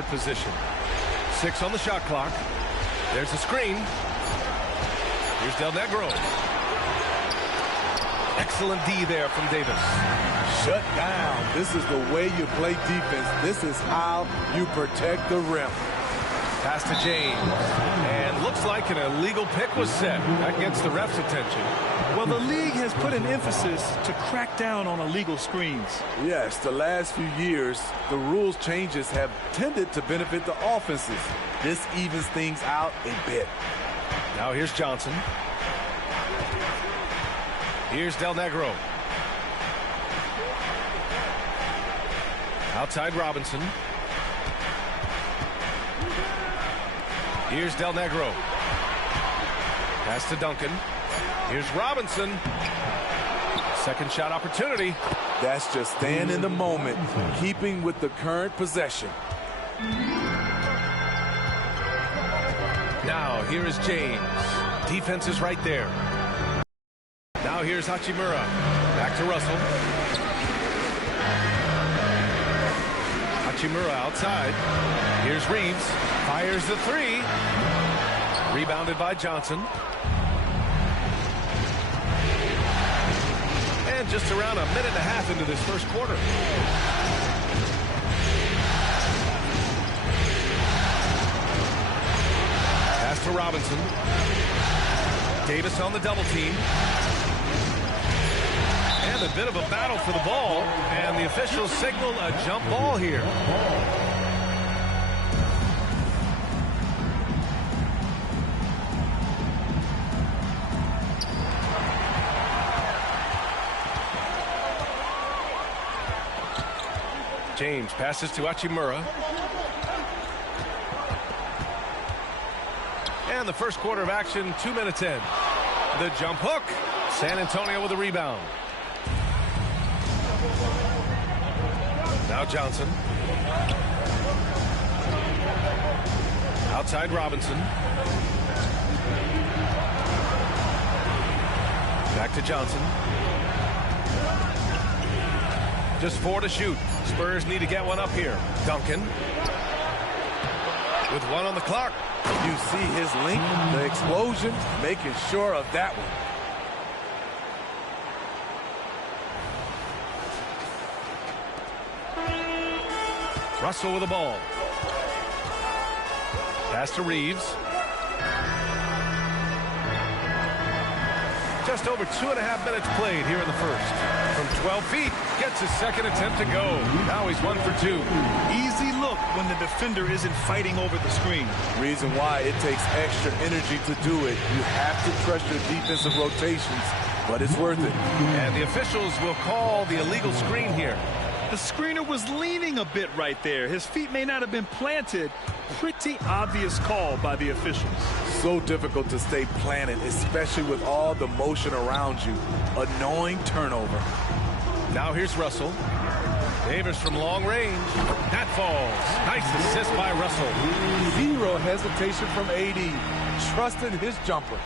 forward position. 6 on the shot clock. There's the screen. Here's Del Negro. Excellent D there from Davis. Shut down. This is the way you play defense. This is how you protect the rim. Pass to James. And looks like an illegal pick was set. That gets the ref's attention. Well, the league has put an emphasis to crack down on illegal screens. Yes, the last few years, the rules changes have tended to benefit the offenses. This evens things out a bit. Now here's Johnson. Here's Del Negro. Outside Robinson. Here's Del Negro. Pass to Duncan. Here's Robinson. Second shot opportunity. That's just staying in the moment, keeping with the current possession. Now here is James. Defense is right there. Now here's Hachimura. Back to Russell. Hachimura outside. Here's Reeves. Fires the three. Rebounded by Johnson. And just around a minute and a half into this first quarter. Pass to Robinson. Davis on the double team. And a bit of a battle for the ball. And the officials signal a jump ball here. James passes to Hachimura. And the first quarter of action, 2 minutes in. The jump hook. San Antonio with a rebound. Now Johnson. Outside Robinson. Back to Johnson. Just 4 to shoot. Spurs need to get one up here. Duncan. With 1 on the clock. You see his link, the explosion, making sure of that one. Russell with the ball. Pass to Reeves. Just over 2.5 minutes played here in the first. From 12 feet, gets his second attempt to go. Now he's 1 for 2. Easy look when the defender isn't fighting over the screen. Reason why it takes extra energy to do it. You have to trust your defensive rotations, but it's worth it. And the officials will call the illegal screen here. The screener was leaning a bit right there. His feet may not have been planted. Pretty obvious call by the officials. So difficult to stay planted, especially with all the motion around you. Annoying turnover. Now here's Russell. Davis from long range. That falls. Nice assist by Russell. Zero hesitation from AD. Trusted his jumper.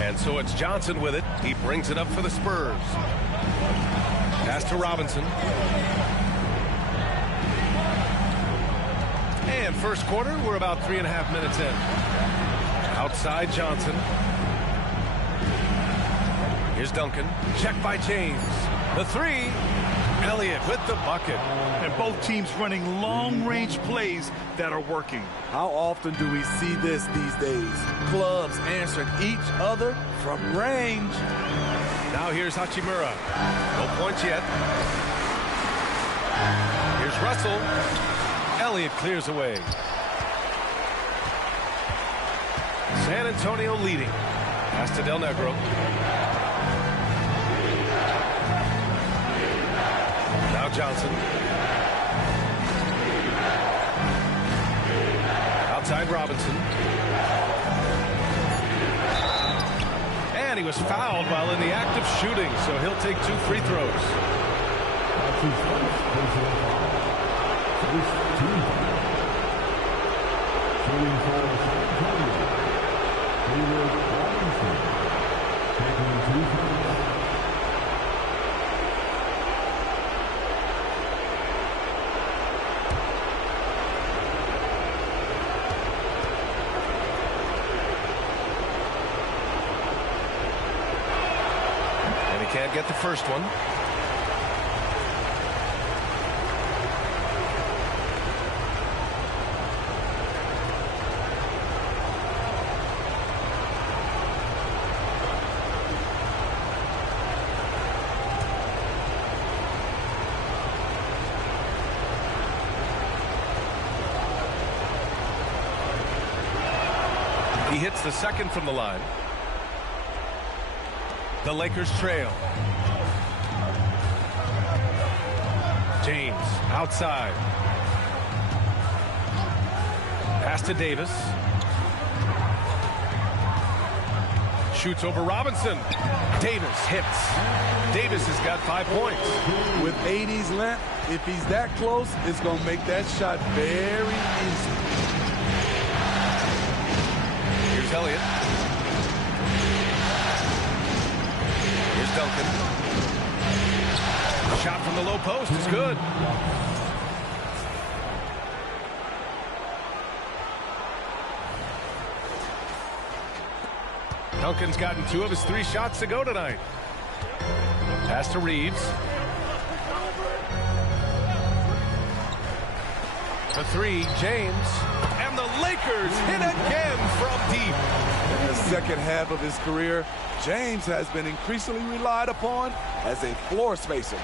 And so it's Johnson with it. He brings it up for the Spurs. Pass to Robinson. And first quarter, we're about 3.5 minutes in. Outside Johnson. Here's Duncan. Checked by James. The three. Elliott with the bucket. And both teams running long-range plays that are working. How often do we see this these days? Clubs answering each other from range. Now here's Hachimura. No points yet. Here's Russell. Elliott clears away. San Antonio leading. Pass to Del Negro. Now Johnson. Outside Robinson. And he was fouled while in the act of shooting, so he'll take 2 free throws. Can't get the first one. He hits the second from the line. The Lakers trail. James outside. Pass to Davis. Shoots over Robinson. Davis hits. Davis has got 5 points. With 80's length, if he's that close, it's going to make that shot very easy. Here's Elliott. Here's Duncan. Shot from the low post is good. Duncan's gotten 2 of his 3 shots to go tonight. Pass to Reeves. The 3, James. And the Lakers hit again from deep. In the second half of his career, James has been increasingly relied upon as a floor spacer.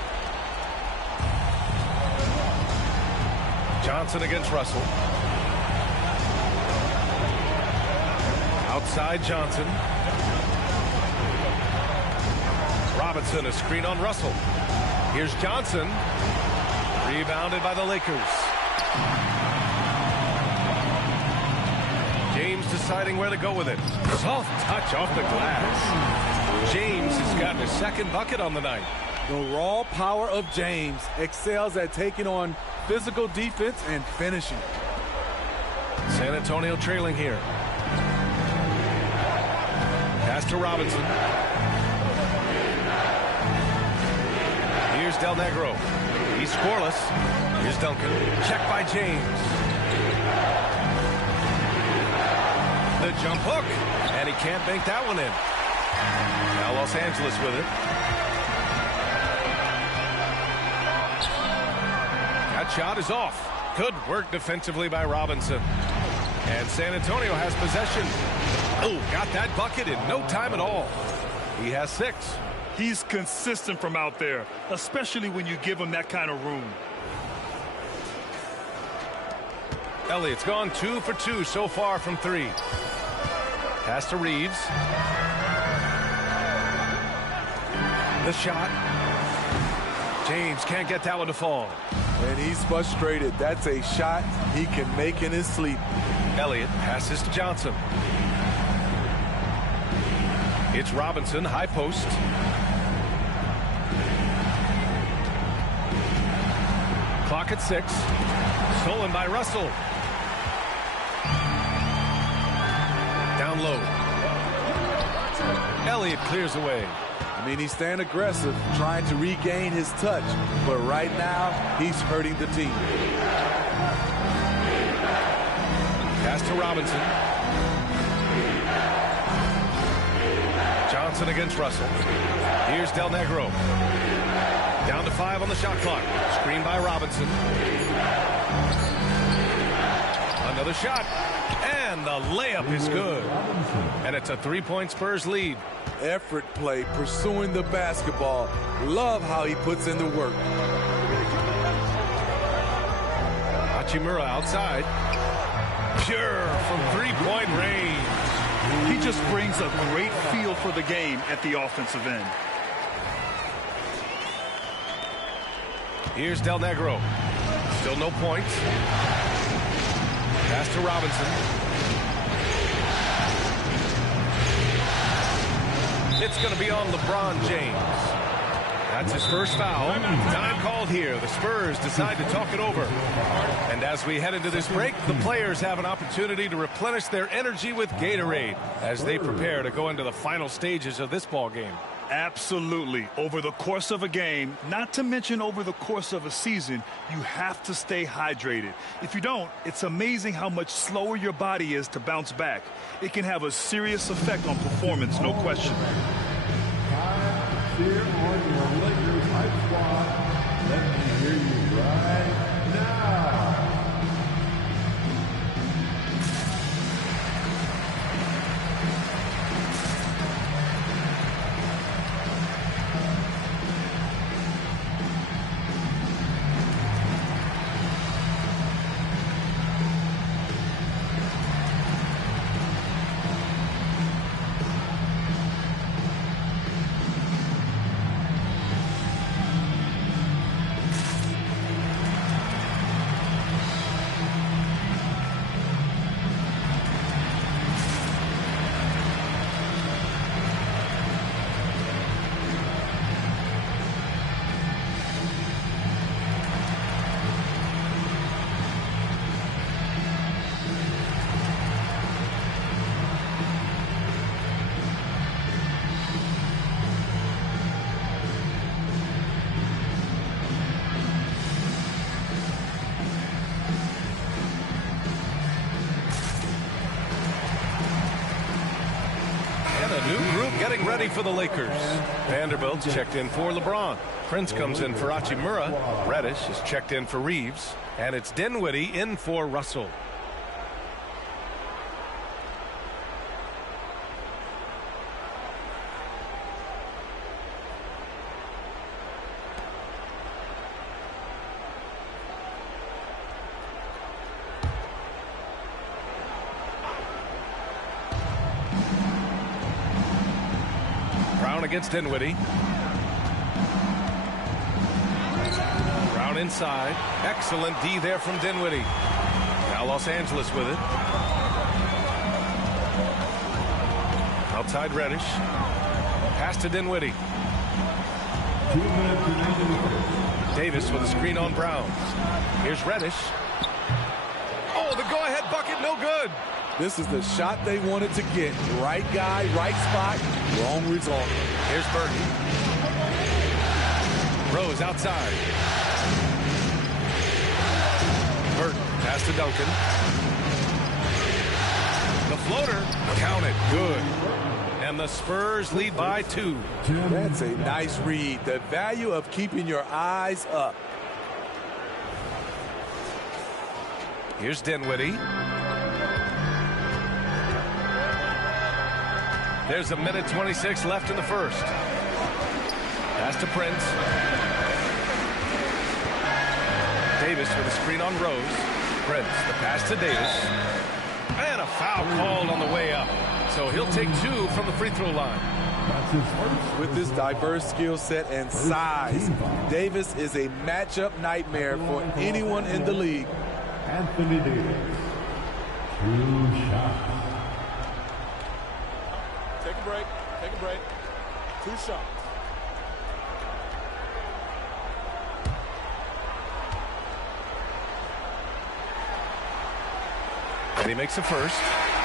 Johnson against Russell. Outside Johnson. Robinson, a screen on Russell. Here's Johnson. Rebounded by the Lakers. James deciding where to go with it. Soft touch off the glass. James has gotten his second bucket on the night. The raw power of James excels at taking on physical defense and finishing. San Antonio trailing here. Pass to Robinson. Here's Del Negro. He's scoreless. Here's Duncan. Checked by James. The jump hook. And he can't bank that one in. Now Los Angeles with it. That shot is off. Good work defensively by Robinson. And San Antonio has possession. Oh, got that bucket in no time at all. He has 6. He's consistent from out there, especially when you give him that kind of room. Elliott's gone 2 for 2 so far from 3. Pass to Reeves. The shot. James can't get that one to fall. And he's frustrated. That's a shot he can make in his sleep. Elliott passes to Johnson. It's Robinson, high post. Clock at 6. Stolen by Russell. Down low. Elliott clears away. I mean, he's staying aggressive, trying to regain his touch. But right now, he's hurting the team. Pass to Robinson. Johnson against Russell. Here's Del Negro. Down to 5 on the shot clock. Screen by Robinson. Another shot. And the layup is good. And it's a 3-point Spurs lead. Effort play, pursuing the basketball. Love how he puts in the work. Hachimura outside. Pure from 3-point range. He just brings a great feel for the game at the offensive end. Here's Del Negro. Still no points. Pass to Robinson. It's going to be on LeBron James. That's his first foul. Time called here. The Spurs decide to talk it over. And as we head into this break, the players have an opportunity to replenish their energy with Gatorade as they prepare to go into the final stages of this ball game. Absolutely. Over the course of a game, not to mention over the course of a season, you have to stay hydrated. If you don't, it's amazing how much slower your body is to bounce back. It can have a serious effect on performance, no question. cheer on your Lakers hype squad. Let me hear you right now. Getting ready for the Lakers. Vanderbilt's checked in for LeBron. Prince comes in for Hachimura. Reddish is checked in for Reeves. And it's Dinwiddie in for Russell. Against Dinwiddie. Brown inside. Excellent D there from Dinwiddie. Now Los Angeles with it. Outside Reddish. Pass to Dinwiddie. Davis with a screen on Brown. Here's Reddish. Oh, the go-ahead bucket, no good. This is the shot they wanted to get. Right guy, right spot, wrong result. Here's Burton. Rose outside. Burton, pass to Duncan. The floater, counted, good. And the Spurs lead by 2. That's a nice read. The value of keeping your eyes up. Here's Dinwiddie. There's a minute 26 left in the first. Pass to Prince. Davis with a screen on Rose. Prince, the pass to Davis. And a foul called on the way up. So he'll take 2 from the free throw line. With this diverse skill set and size, Davis is a matchup nightmare for anyone in the league. Anthony Davis. 2 shots. Take a break. Take a break. 2 shots. And he makes the first.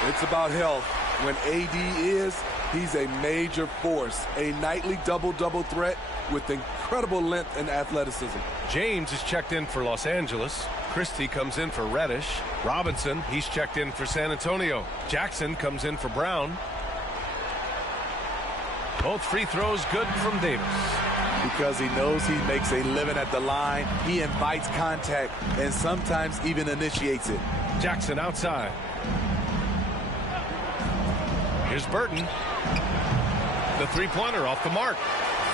It's about health. When AD is, he's a major force. A nightly double-double threat with incredible length and athleticism. James is checked in for Los Angeles. Christie comes in for Reddish. Robinson, he's checked in for San Antonio. Jackson comes in for Brown. Both free throws good from Davis. Because he knows he makes a living at the line, he invites contact and sometimes even initiates it. Jackson outside. Here's Burton. The three-pointer off the mark.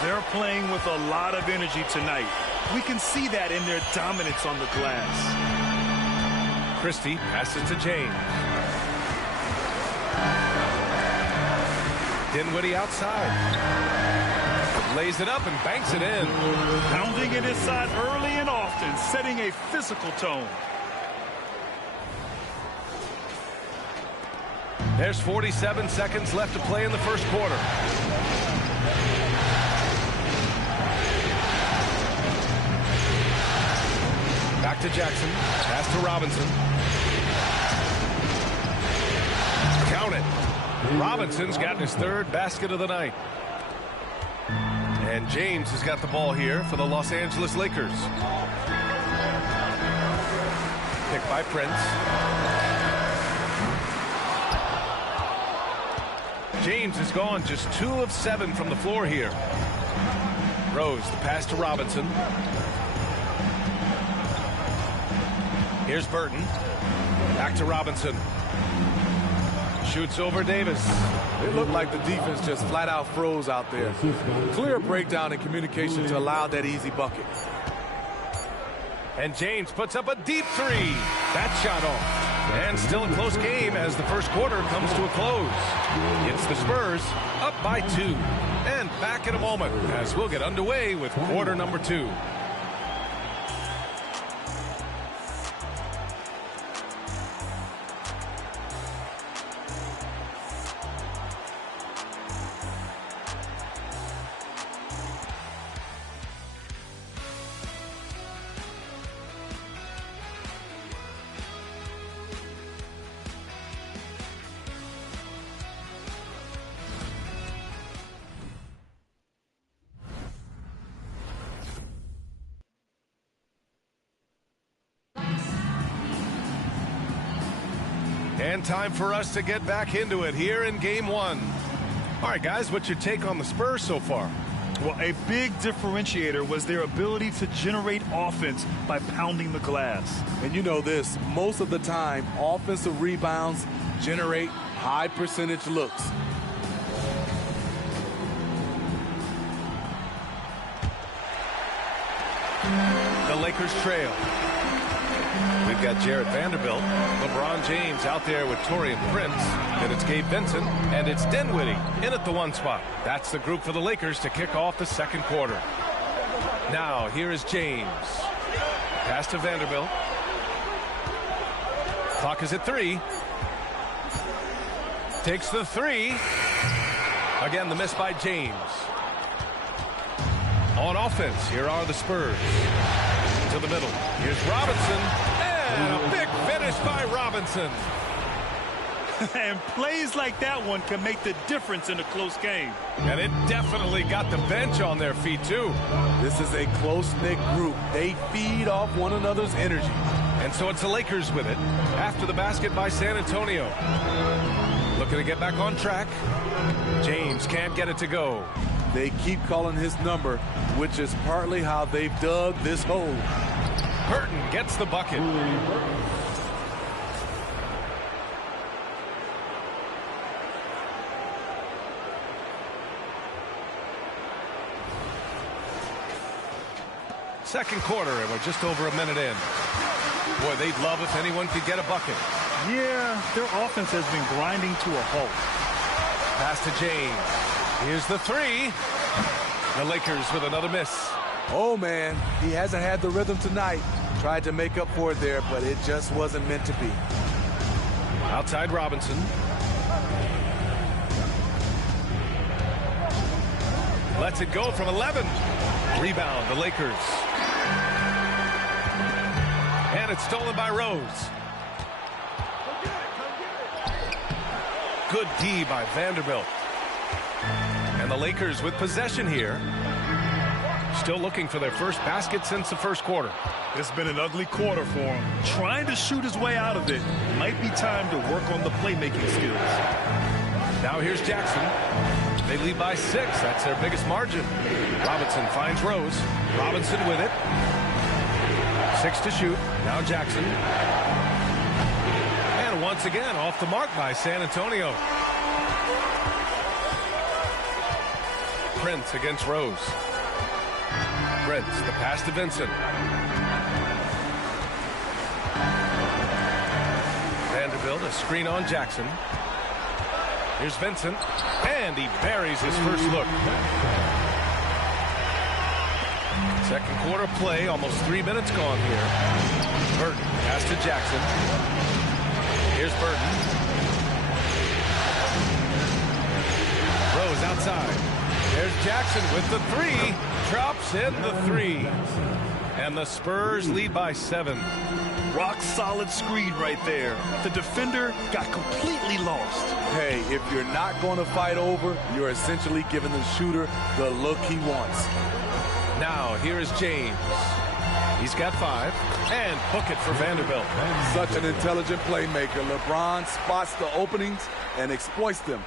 They're playing with a lot of energy tonight. We can see that in their dominance on the glass. Christie passes to James. Dinwiddie outside. Lays it up and banks it in. Pounding it inside early and often, setting a physical tone. There's 47 seconds left to play in the first quarter. Back to Jackson. Pass to Robinson. Count it. Robinson's gotten his 3rd basket of the night. And James has got the ball here for the Los Angeles Lakers. Picked by Prince. James has gone just 2 of 7 from the floor here. Rose, the pass to Robinson. Here's Burton. Back to Robinson. Shoots over Davis. It looked like the defense just flat out froze out there. Clear breakdown in communication to allow that easy bucket. And James puts up a deep three. That shot off. And still a close game as the first quarter comes to a close. It's the Spurs up by 2. And back in a moment as we'll get underway with quarter number 2. And time for us to get back into it here in game 1. All right, guys, what's your take on the Spurs so far? Well, a big differentiator was their ability to generate offense by pounding the glass. And you know this, most of the time, offensive rebounds generate high percentage looks. The Lakers trail. We've got Jarred Vanderbilt, LeBron James out there with Taurean Prince, and it's Gabe Vincent, and it's Dinwiddie in at the 1 spot. That's the group for the Lakers to kick off the second quarter. Now, here is James. Pass to Vanderbilt. Clock is at 3. Takes the 3. Again, the miss by James. On offense, here are the Spurs. To the middle. Here's Robinson. And a big finish by Robinson. And plays like that one can make the difference in a close game. And it definitely got the bench on their feet, too. This is a close-knit group. They feed off one another's energy. And so it's the Lakers with it after the basket by San Antonio. Looking to get back on track. James can't get it to go. They keep calling his number, which is partly how they've dug this hole. Burton gets the bucket. Second quarter, and we're just over a minute in. Boy, they'd love if anyone could get a bucket. Yeah, their offense has been grinding to a halt. Pass to James. Here's the 3. The Lakers with another miss. Oh, man, he hasn't had the rhythm tonight. Tried to make up for it there, but it just wasn't meant to be. Outside Robinson. Lets it go from 11. Rebound, the Lakers. And it's stolen by Rose. Good D by Vanderbilt. And the Lakers with possession here. Still looking for their first basket since the first quarter. It's been an ugly quarter for him. Trying to shoot his way out of it. Might be time to work on the playmaking skills. Now here's Jackson. They lead by 6. That's their biggest margin. Robinson finds Rose. Robinson with it. 6 to shoot. Now Jackson. And once again, off the mark by San Antonio. Prince against Rose. Prince, the pass to Vincent. Vanderbilt, a screen on Jackson. Here's Vincent, and he buries his first look. Second quarter play, almost 3 minutes gone here. Burton, pass to Jackson. Here's Burton. Rose outside. There's Jackson with the 3. Drops in the 3. And the Spurs lead by 7. Rock solid screen right there. The defender got completely lost. Hey, if you're not going to fight over, you're essentially giving the shooter the look he wants. Now, here is James. He's got 5. And book it for Vanderbilt. Such an intelligent playmaker. LeBron spots the openings and exploits them.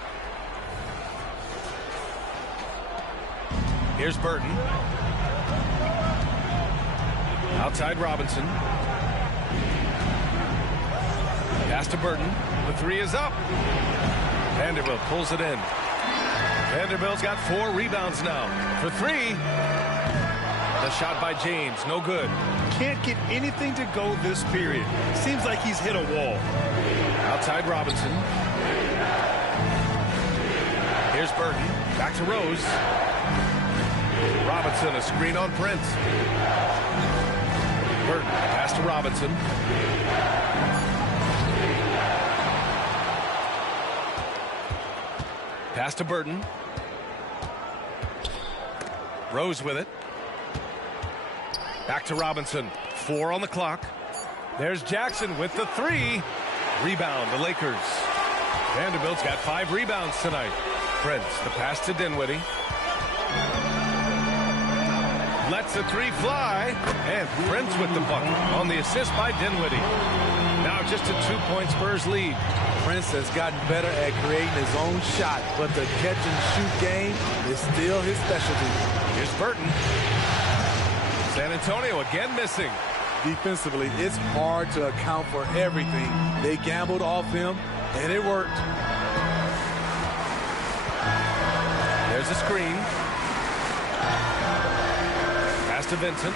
Here's Burton. Outside Robinson. Pass to Burton. The three is up. Vanderbilt pulls it in. Vanderbilt's got 4 rebounds now. For 3. The shot by James, no good. Can't get anything to go this period. Seems like he's hit a wall. Outside Robinson. Here's Burton. Back to Rose. Robinson, a screen on Prince. Burton, pass to Robinson. Pass to Burton. Rose with it. Back to Robinson. 4 on the clock. There's Jackson with the 3. Rebound, the Lakers. Vanderbilt's got 5 rebounds tonight. Prince, the pass to Dinwiddie. Lets the 3 fly. And Prince with the bucket on the assist by Dinwiddie. Now just a 2-point Spurs lead. Prince has gotten better at creating his own shot, but the catch-and-shoot game is still his specialty. Here's Burton. San Antonio again missing. Defensively, it's hard to account for everything. They gambled off him, and it worked. There's a screen. Pass to Vincent.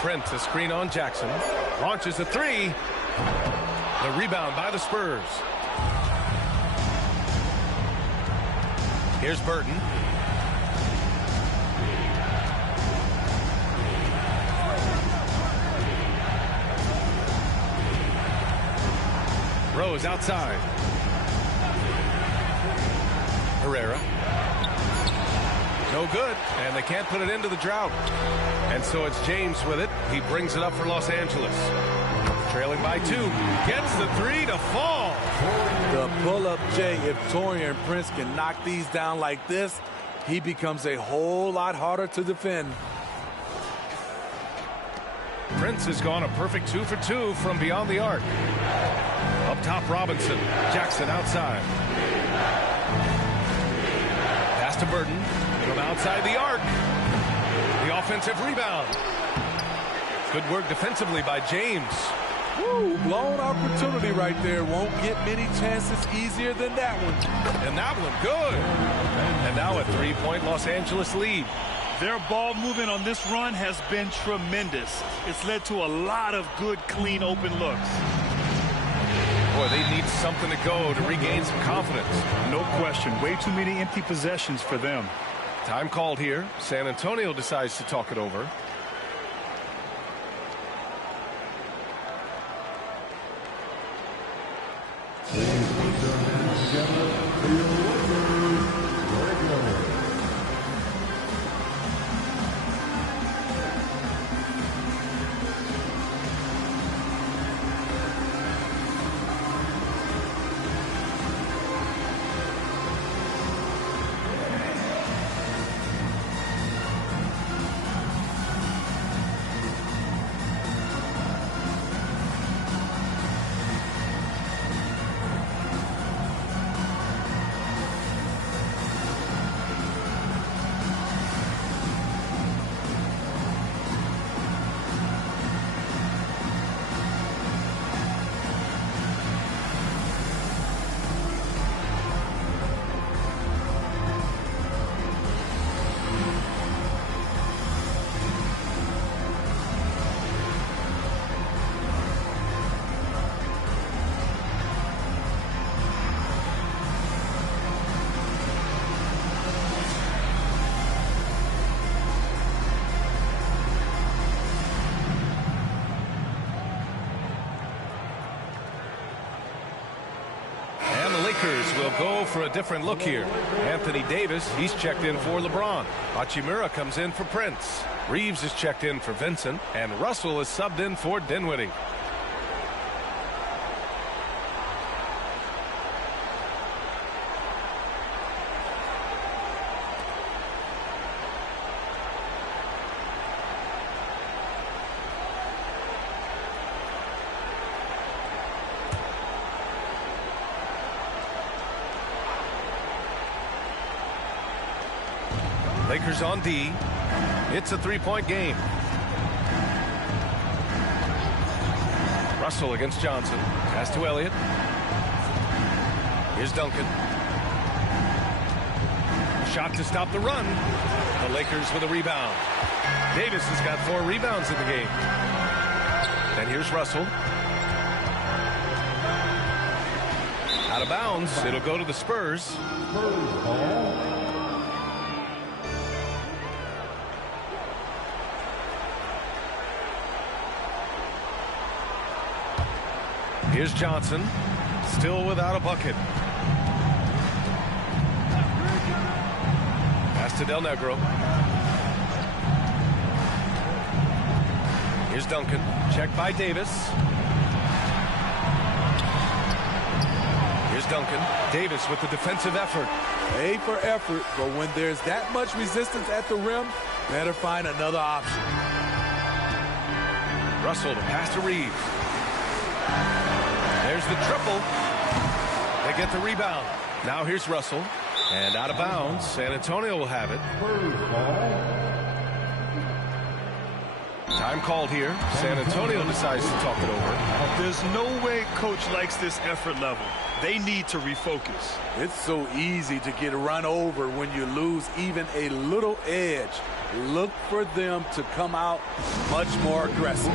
Prince, a screen on Jackson. Launches a 3. The rebound by the Spurs. Here's Burton. Rose outside. Herrera. No good, and they can't put it into the drought. And so it's James with it. He brings it up for Los Angeles. Trailing by 2. Gets the 3 to fall. The pull-up J, if Taurean Prince can knock these down like this, he becomes a whole lot harder to defend. Prince has gone a perfect 2 for 2 from beyond the arc. Up top, Robinson. Jackson outside. Pass to Burton. From outside the arc. The offensive rebound. Good work defensively by James. Woo, blown opportunity right there. Won't get many chances easier than that one. And that one good. And now a 3-point Los Angeles lead. Their ball movement on this run has been tremendous. It's led to a lot of good, clean, open looks. Boy, they need something to go to regain some confidence. No question. Way too many empty possessions for them. Time called here. San Antonio decides to talk it over. Please put your hands together for your Lakers. Greg Miller. Lakers will go for a different look here. Anthony Davis, he's checked in for LeBron. Hachimura comes in for Prince. Reeves is checked in for Vincent. And Russell is subbed in for Dinwiddie. Lakers on D. It's a three-point game. Russell against Johnson. Pass to Elliott. Here's Duncan. Shot to stop the run. The Lakers with a rebound. Davis has got 4 rebounds in the game. And here's Russell. Out of bounds. It'll go to the Spurs. Here's Johnson. Still without a bucket. Pass to Del Negro. Here's Duncan. Checked by Davis. Here's Duncan. Davis with the defensive effort. A for effort, but when there's that much resistance at the rim, better find another option. Russell to pass to Reeves. There's the triple. They get the rebound. Now here's Russell. And out of bounds. San Antonio will have it. Time called here. San Antonio decides to talk it over. There's no way coach likes this effort level. They need to refocus. It's so easy to get run over when you lose even a little edge. Look for them to come out much more aggressive.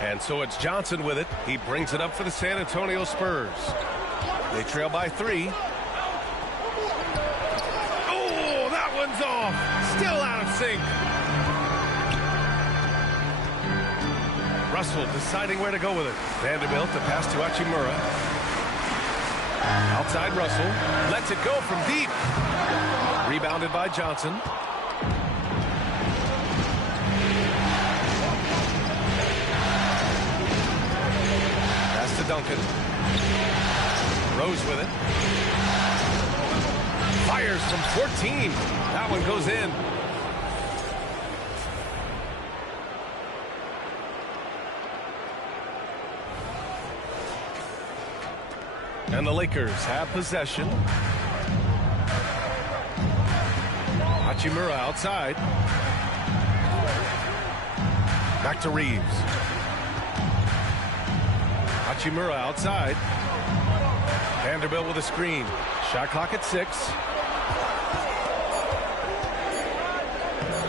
And so it's Johnson with it. He brings it up for the San Antonio Spurs. They trail by 3. Oh, that one's off. Still out of sync. Russell deciding where to go with it. Vanderbilt to pass to Hachimura. Outside Russell. Lets it go from deep. Rebounded by Johnson. To Duncan. Rose with it. Fires from 14. That one goes in. And the Lakers have possession. Hachimura outside. Back to Reeves. Hachimura outside. Vanderbilt with a screen. Shot clock at 6.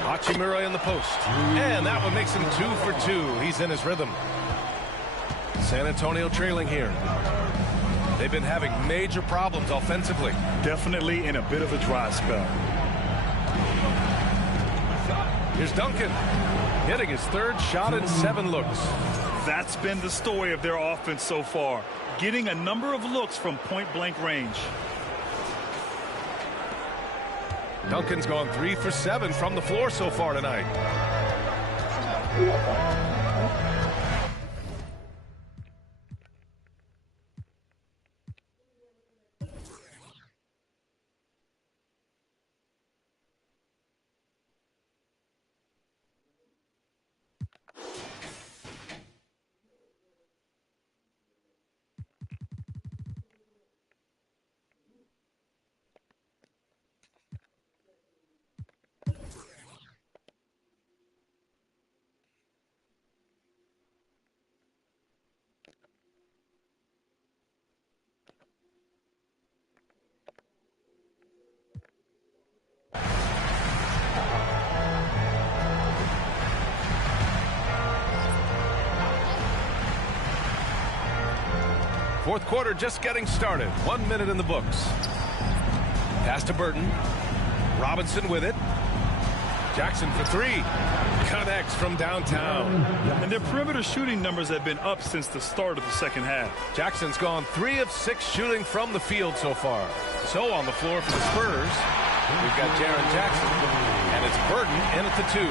Hachimura in the post. And that one makes him 2 for 2. He's in his rhythm. San Antonio trailing here. They've been having major problems offensively. Definitely in a bit of a dry spell. Here's Duncan. Getting his 3rd shot in 7 looks. That's been the story of their offense so far, getting a number of looks from point-blank range. Duncan's gone 3 for 7 from the floor so far tonight. Fourth quarter just getting started. 1 minute in the books. Pass to Burton. Robinson with it. Jackson for three. Connects from downtown. And their perimeter shooting numbers have been up since the start of the second half. Jackson's gone 3 of 6 shooting from the field so far. So on the floor for the Spurs, we've got Jaren Jackson, and it's Burton in at the 2.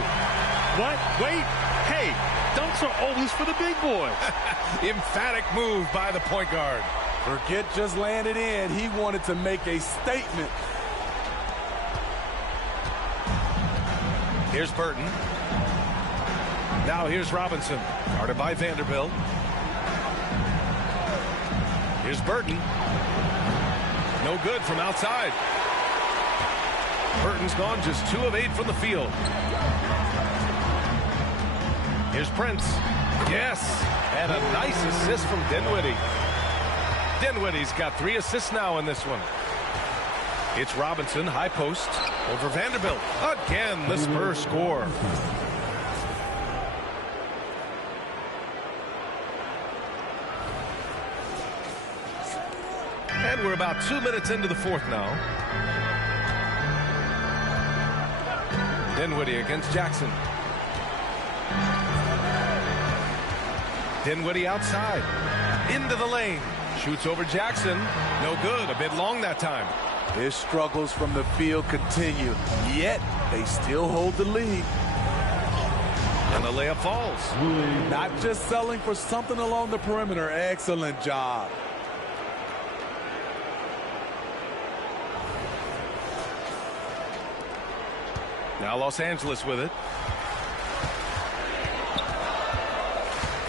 What? Wait. Hey, dunks are always for the big boys. Emphatic move by the point guard. Forget just laying it in. He wanted to make a statement. Here's Burton. Now here's Robinson, guarded by Vanderbilt. Here's Burton. No good from outside. Burton's gone just 2 of 8 from the field. Here's Prince. Yes, and a nice assist from Dinwiddie. Dinwiddie's got 3 assists now in this one. It's Robinson, high post, over Vanderbilt. Again, the Spurs score. And we're about 2 minutes into the fourth now. Dinwiddie against Jackson. Dinwiddie outside. Into the lane. Shoots over Jackson. No good. A bit long that time. His struggles from the field continue, yet they still hold the lead. And the layup falls. Not just selling for something along the perimeter. Excellent job. Now Los Angeles with it.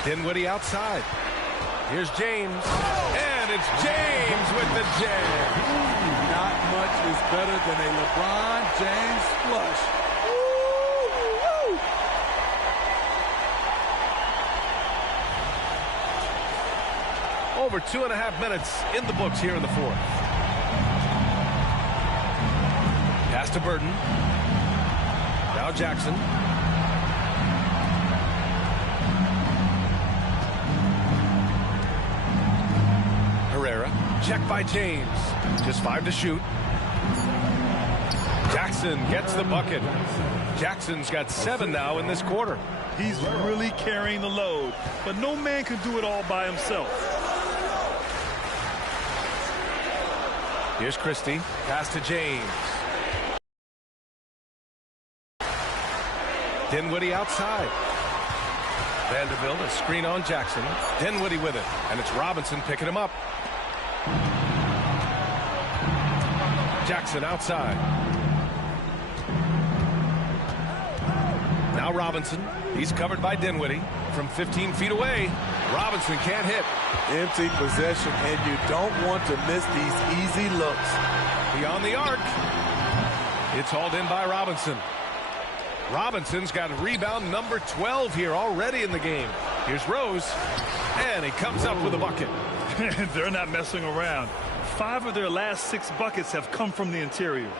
Dinwiddie outside. Here's James. And it's James with the jam. Not much is better than a LeBron James flush. Over 2.5 minutes in the books here in the fourth. Pass to Burton. Now Jackson. Herrera. Check by James. Just 5 to shoot. Jackson gets the bucket. Jackson's got 7 now in this quarter. He's really carrying the load, but no man can do it all by himself. Here's Christie. Pass to James. Dinwiddie outside. Vanderbilt, a screen on Jackson. Dinwiddie with it, and it's Robinson picking him up. Jackson outside. Now Robinson. He's covered by Dinwiddie from 15 feet away. Robinson can't hit. Empty possession, and you don't want to miss these easy looks. Beyond the arc. It's hauled in by Robinson. Robinson's got rebound number 12 here already in the game. Here's Rose, and he comes up with a bucket. They're not messing around. 5 of their last 6 buckets have come from the interior.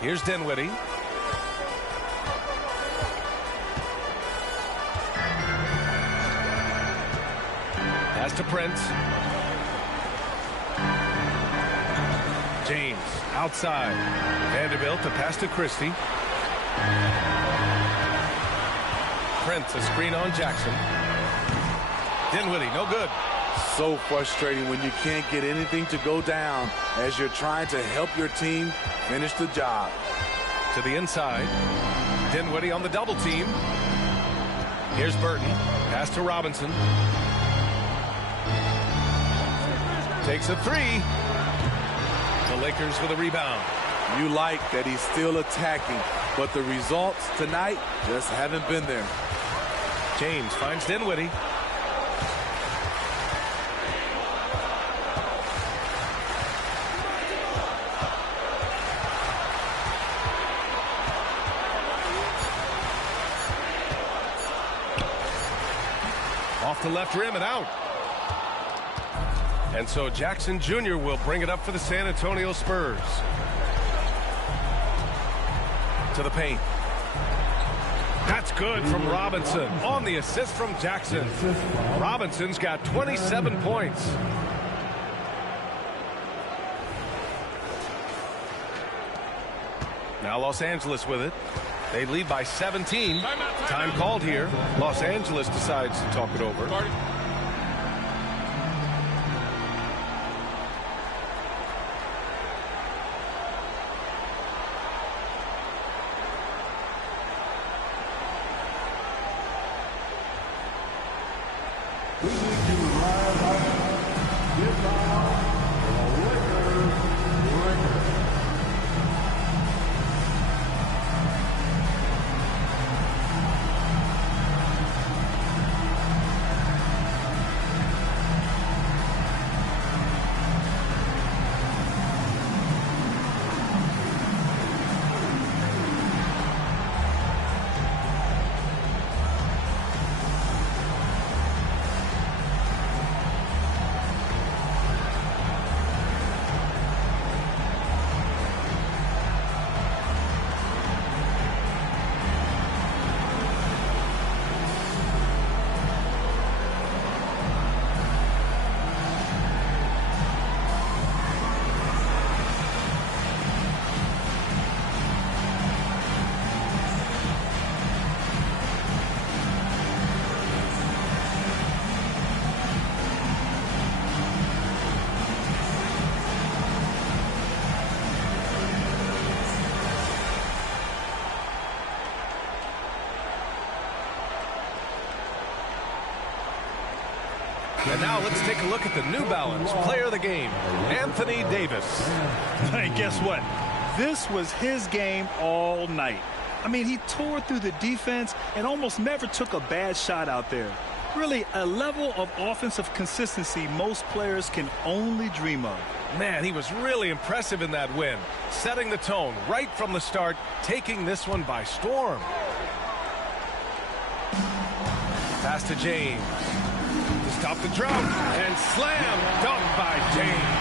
Here's Dinwiddie. Pass to Prince. James outside. Vanderbilt to pass to Christie. Prince, a screen on Jackson. Dinwiddie, no good. so frustrating when you can't get anything to go down as you're trying to help your team finish the job. To the inside. Dinwiddie on the double team. Here's Burton. Pass to Robinson. Takes a three. The Lakers with a rebound. You like that he's still attacking, but the results tonight just haven't been there. James finds Dinwiddie. Off the left rim and out. And so Jackson Jr. will bring it up for the San Antonio Spurs. To the paint. That's good from Robinson on the assist from Jackson. Robinson's got 27 points. Now Los Angeles with it. They lead by 17. Time called here. Los Angeles decides to talk it over. And now let's take a look at the New Balance player of the game, Anthony Davis. And guess what? This was his game all night. I mean, he tore through the defense and almost never took a bad shot out there. Really, a level of offensive consistency most players can only dream of. Man, he was really impressive in that win, setting the tone right from the start, taking this one by storm. Pass to James. To stop the drought, and slam dunk by James.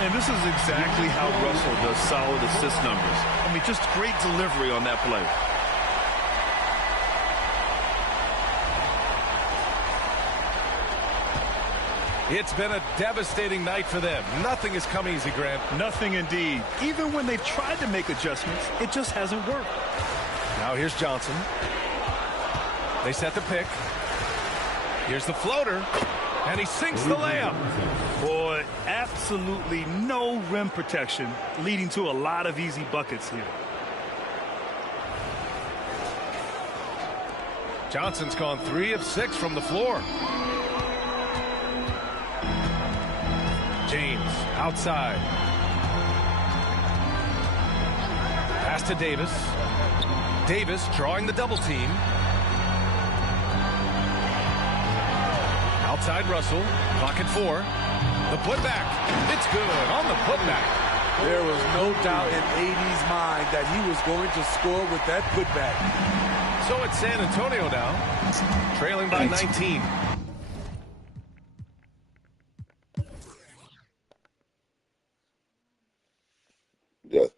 And this is exactly how Russell does solid assist numbers. I mean, just great delivery on that play. It's been a devastating night for them. Nothing has come easy, Grant. Nothing indeed. Even when they've tried to make adjustments, it just hasn't worked. Now here's Johnson. They set the pick. Here's the floater, and he sinks the layup. Boy, absolutely no rim protection, leading to a lot of easy buckets here. Johnson's gone 3 of 6 from the floor. James outside. Pass to Davis. Davis drawing the double team. Outside Russell. Clock at 4. The putback. It's good on the putback. There was no doubt in AD's mind that he was going to score with that putback. So it's San Antonio now, trailing by 19. Yes.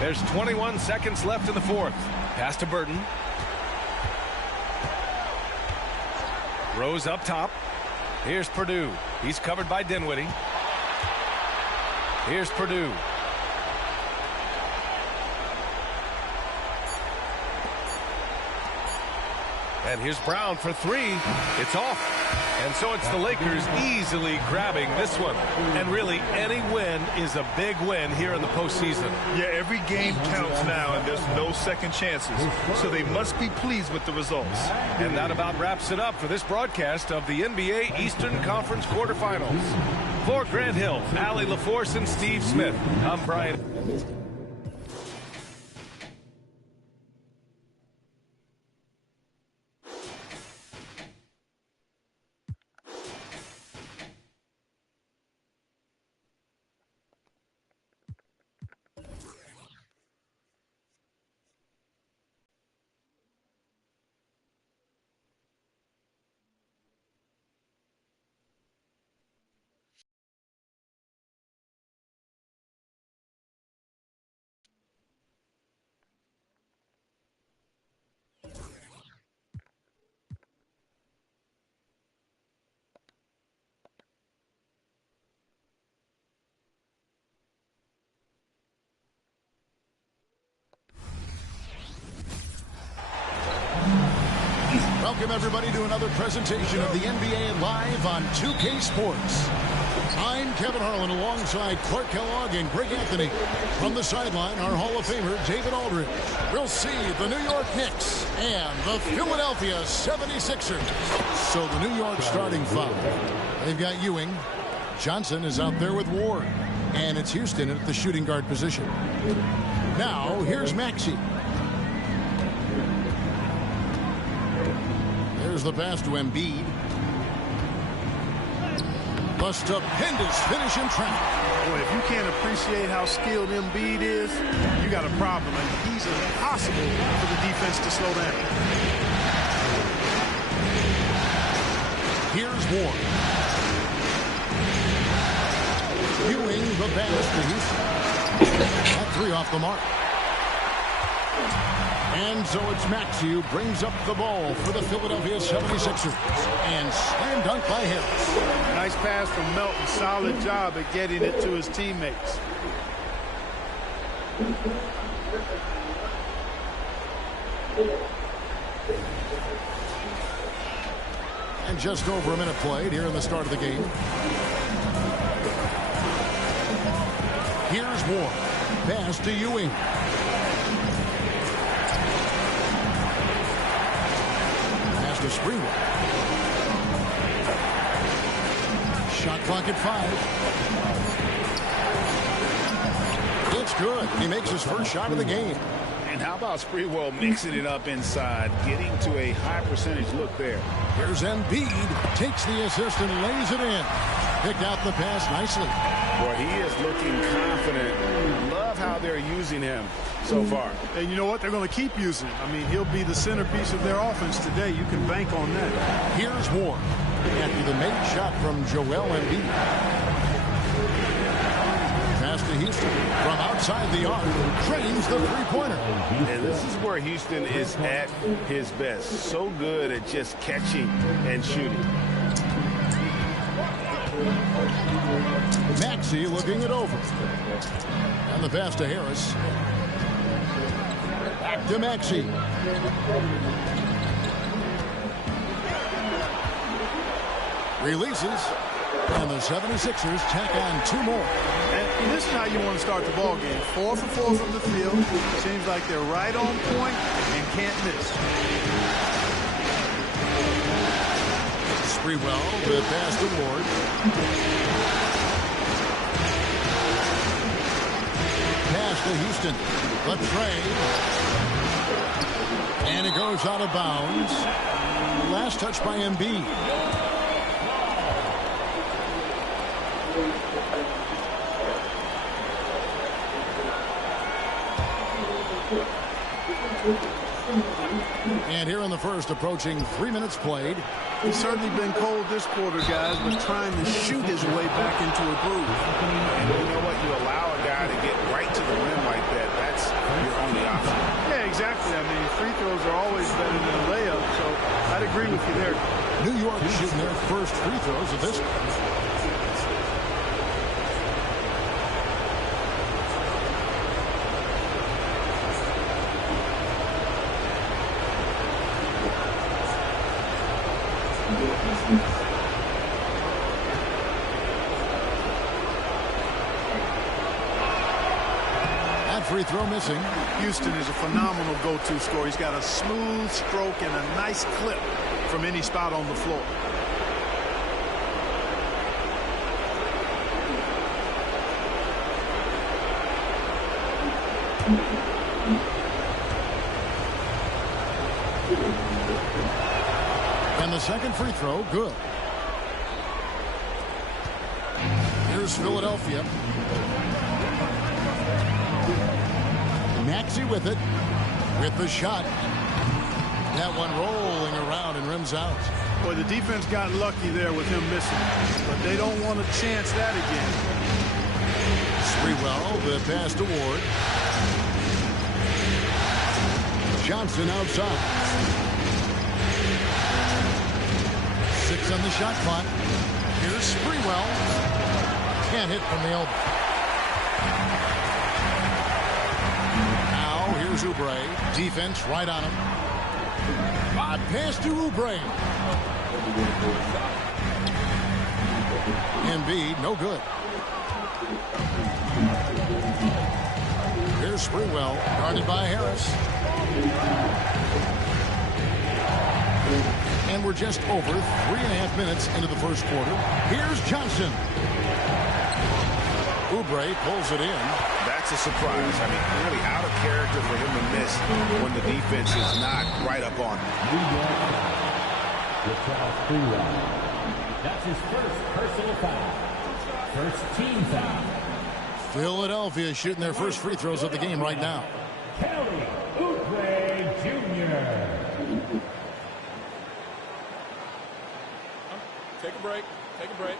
There's 21 seconds left in the fourth. Pass to Burton. Rose up top. Here's Purdue. He's covered by Dinwiddie. Here's Purdue. And here's Brown for three. It's off. And so it's the Lakers easily grabbing this one. And really, any win is a big win here in the postseason. Yeah, every game counts now, and there's no second chances. So they must be pleased with the results. And that about wraps it up for this broadcast of the NBA Eastern Conference quarterfinals. For Grant Hill, Allie LaForce, and Steve Smith, I'm Brian. Welcome, everybody, to another presentation of the NBA Live on 2K Sports. I'm Kevin Harlan alongside Clark Kellogg and Greg Anthony. From the sideline, our Hall of Famer, David Aldridge. We'll see the New York Knicks and the Philadelphia 76ers. So the New York starting five. They've got Ewing. Johnson is out there with Ward. And it's Houston at the shooting guard position. Now, here's Maxey. There's the pass to Embiid. The stupendous finish in traffic. Boy, if you can't appreciate how skilled Embiid is, you got a problem. And he's impossible for the defense to slow down. Here's Ward. Ewing the pass to Houston. That three off the mark. And so it's Maxey who brings up the ball for the Philadelphia 76ers. And slam dunk by Harris. Nice pass from Melton. Solid job at getting it to his teammates. And just over a minute played here in the start of the game. Here's Ward. Pass to Ewing. To Sprewell. Shot clock at 5. It's good. He makes his first shot of the game. And how about Sprewell mixing it up inside, getting to a high percentage look there. Here's Embiid. Takes the assist and lays it in. Picked out the pass nicely. Boy, he is looking confident. Love how they're using him so far. And you know what? They're going to keep using him. I mean, he'll be the centerpiece of their offense today. You can bank on that. Here's Ward. After the made shot from Joel Embiid. Pass to Houston. From outside the arc. Trains the three-pointer. And this is where Houston is at his best. So good at just catching and shooting. Maxey looking it over. And the pass to Harris. Back to Maxey. Releases. And the 76ers tack on two more. And this is how you want to start the ball game. 4 for 4 from the field. Seems like they're right on point and can't miss. Sprewell with pass to Ward. Pass to Houston. The trade. And it goes out of bounds. Last touch by Embiid. And here in the first, approaching 3 minutes played. He's certainly been cold this quarter, guys, but trying to shoot his way back into a groove. And you know what? You allow a guy to get right to the rim like that. That's your only option. Yeah, exactly. I mean, free throws are always better than a layup, so I'd agree with you there. New York shooting their first free throws of this one. That free throw missing. Houston is a phenomenal go-to scorer. He's got a smooth stroke and a nice clip from any spot on the floor. And the second free throw, good. Here's Philadelphia. Maxey with it, with the shot. That one rolling around and rims out. Boy, the defense got lucky there with him missing, but they don't want to chance that again. Sprewell, the pass to Ward. Johnson outside. 6 on the shot clock. Here's Sprewell. Can't hit from the elbow. Now here's Oubre. Defense right on him. Odd pass to Oubre. Embiid, no good. Here's Sprewell, guarded by Harris. And we're just over 3.5 minutes into the first quarter. Here's Johnson. Oubre pulls it in. That's a surprise. I mean, really out of character for him to miss when the defense is not right up on him. That's his first personal foul. First team foul. Philadelphia shooting their first free throws of the game right now. Kelly Oubre Jr. Take a break. Take a break.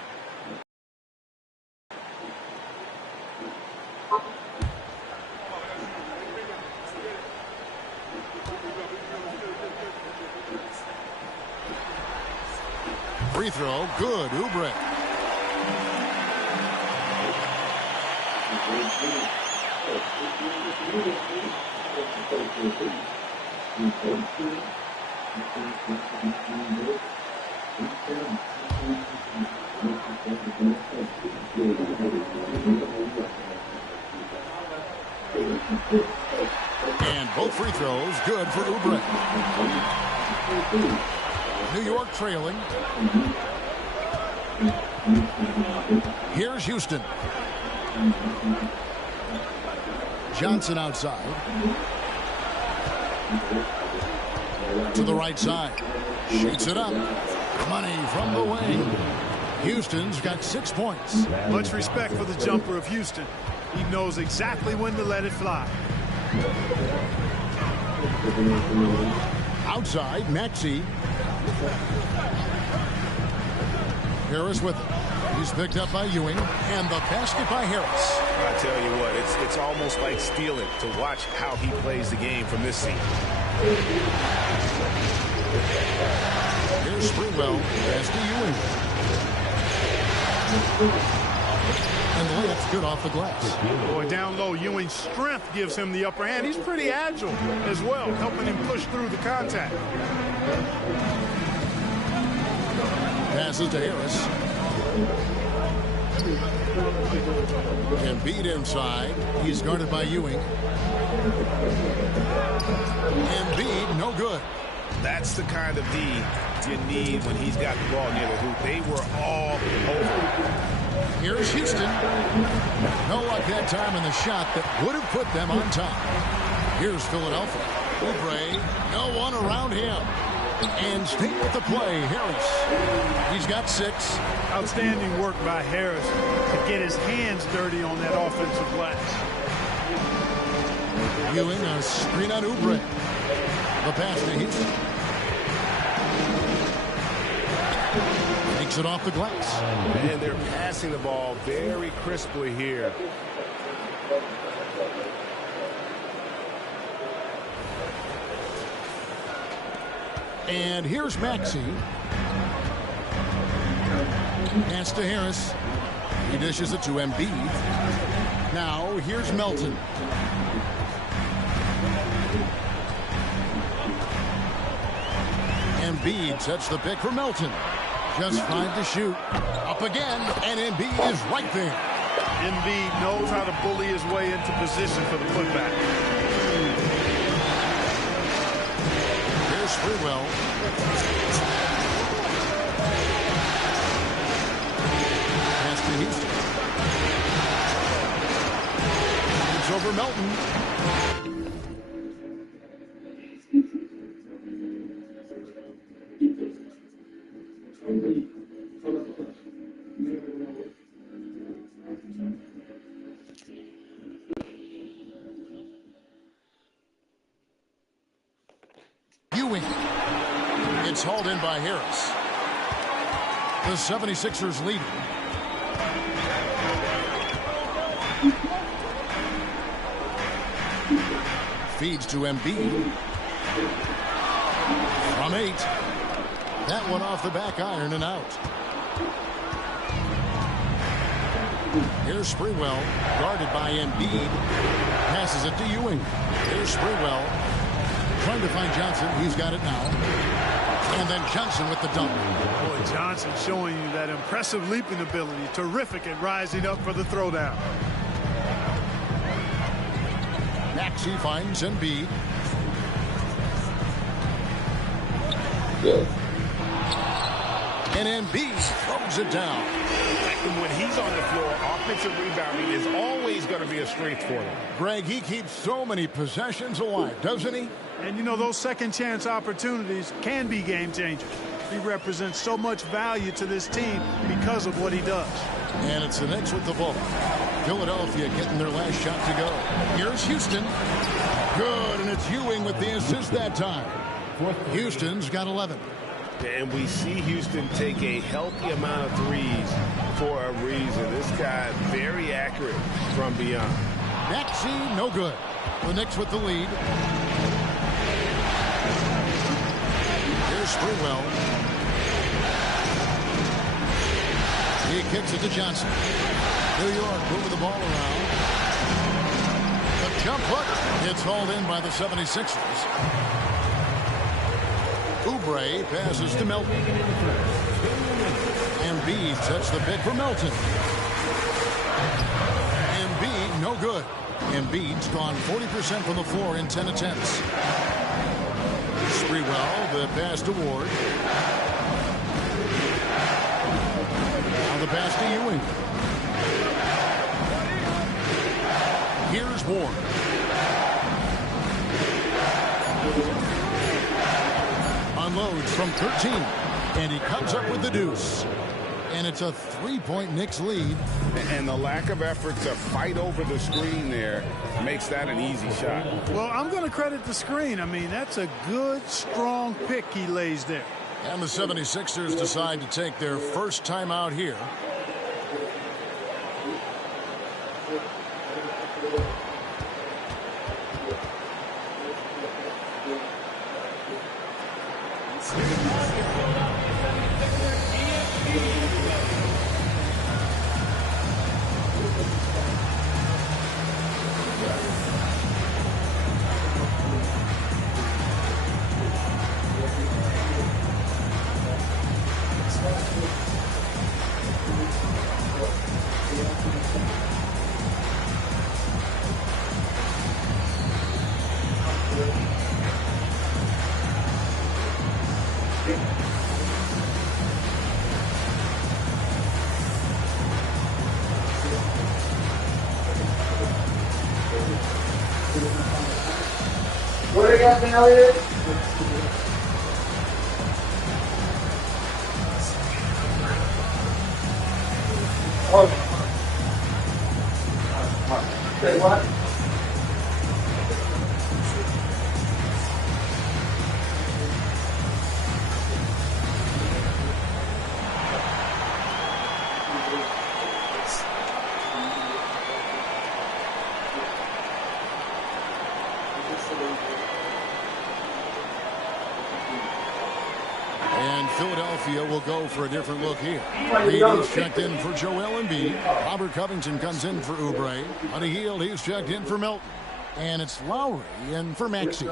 Free throw, good, Oubre. And both free throws good for Oubre. New York trailing. Here's Houston. Johnson outside. To the right side. Shoots it up. Money from the wing. Houston's got 6 points. Much respect for the jumper of Houston. He knows exactly when to let it fly. Outside, Maxey. Harris with it. He's picked up by Ewing. And the basket by Harris. I tell you what, it's almost like stealing to watch how he plays the game from this seat. Here's Sprewell. Pass to Ewing. And the layup's good off the glass. Boy, down low, Ewing's strength gives him the upper hand. He's pretty agile as well, helping him push through the contact. Passes to Harris. Embiid inside. He's guarded by Ewing. Embiid, no good. That's the kind of D you need when he's got the ball near the hoop. They were all over. Here's Houston. No luck that time in the shot that would have put them on top. Here's Philadelphia. Oubre, no one around him. And stay with the play, Harris. He's got 6. Outstanding work by Harris to get his hands dirty on that offensive glass. Ewing, a screen on Oubre. The pass to Houston. Takes it off the glass. And they're passing the ball very crisply here. And here's Maxey. Pass to Harris. He dishes it to Embiid. Now, here's Melton. Embiid sets the pick for Melton. Just 5 to shoot. Up again, and Embiid is right there. Embiid knows how to bully his way into position for the putback. Here's Sprewell. Pass to Houston. It's over Melton. Ewing. It's hauled in by Harris. The 76ers lead. Feeds to Embiid. From 8. That one off the back iron and out. Here's Sprewell, guarded by Embiid. Passes it to Ewing. Here's Sprewell. Trying to find Johnson. He's got it now. And then Johnson with the dunk. Boy, Johnson showing you that impressive leaping ability. Terrific at rising up for the throwdown. Maxey finds Embiid. And Embiid throws it down. When he's on the floor, offensive rebounding is always going to be a strength for him. Greg, he keeps so many possessions alive, doesn't he? And you know, those second chance opportunities can be game changers. He represents so much value to this team because of what he does. And it's the Knicks with the ball. Philadelphia getting their last shot to go. Here's Houston. Good, and it's Ewing with the assist that time. Houston's got 11. And we see Houston take a healthy amount of threes for a reason. This guy very accurate from beyond. Maxey, no good. The Knicks with the lead. Here's Sprewell. He kicks it to Johnson. New York moving the ball around. The jump hook. It's hauled in by the 76ers. Oubre passes to Melton. Embiid sets the pick for Melton. Embiid, no good. Embiid's gone 40% from the floor in 10 attempts. Sprewell, the pass to Ward. Now the pass to Ewing. Here's Ward. Unloads from 13, and he comes up with the deuce. And it's a 3-point Knicks lead. And the lack of effort to fight over the screen there makes that an easy shot. Well, I'm going to credit the screen. I mean, that's a good, strong pick he lays there. And the 76ers decide to take their first time out here. What do you got, Elliot? Say what? Philadelphia will go for a different look here. Reed checked in for Joel Embiid. Robert Covington comes in for Oubre. Buddy Hield, he's checked in for Milton. And it's Lowry in for Maxey.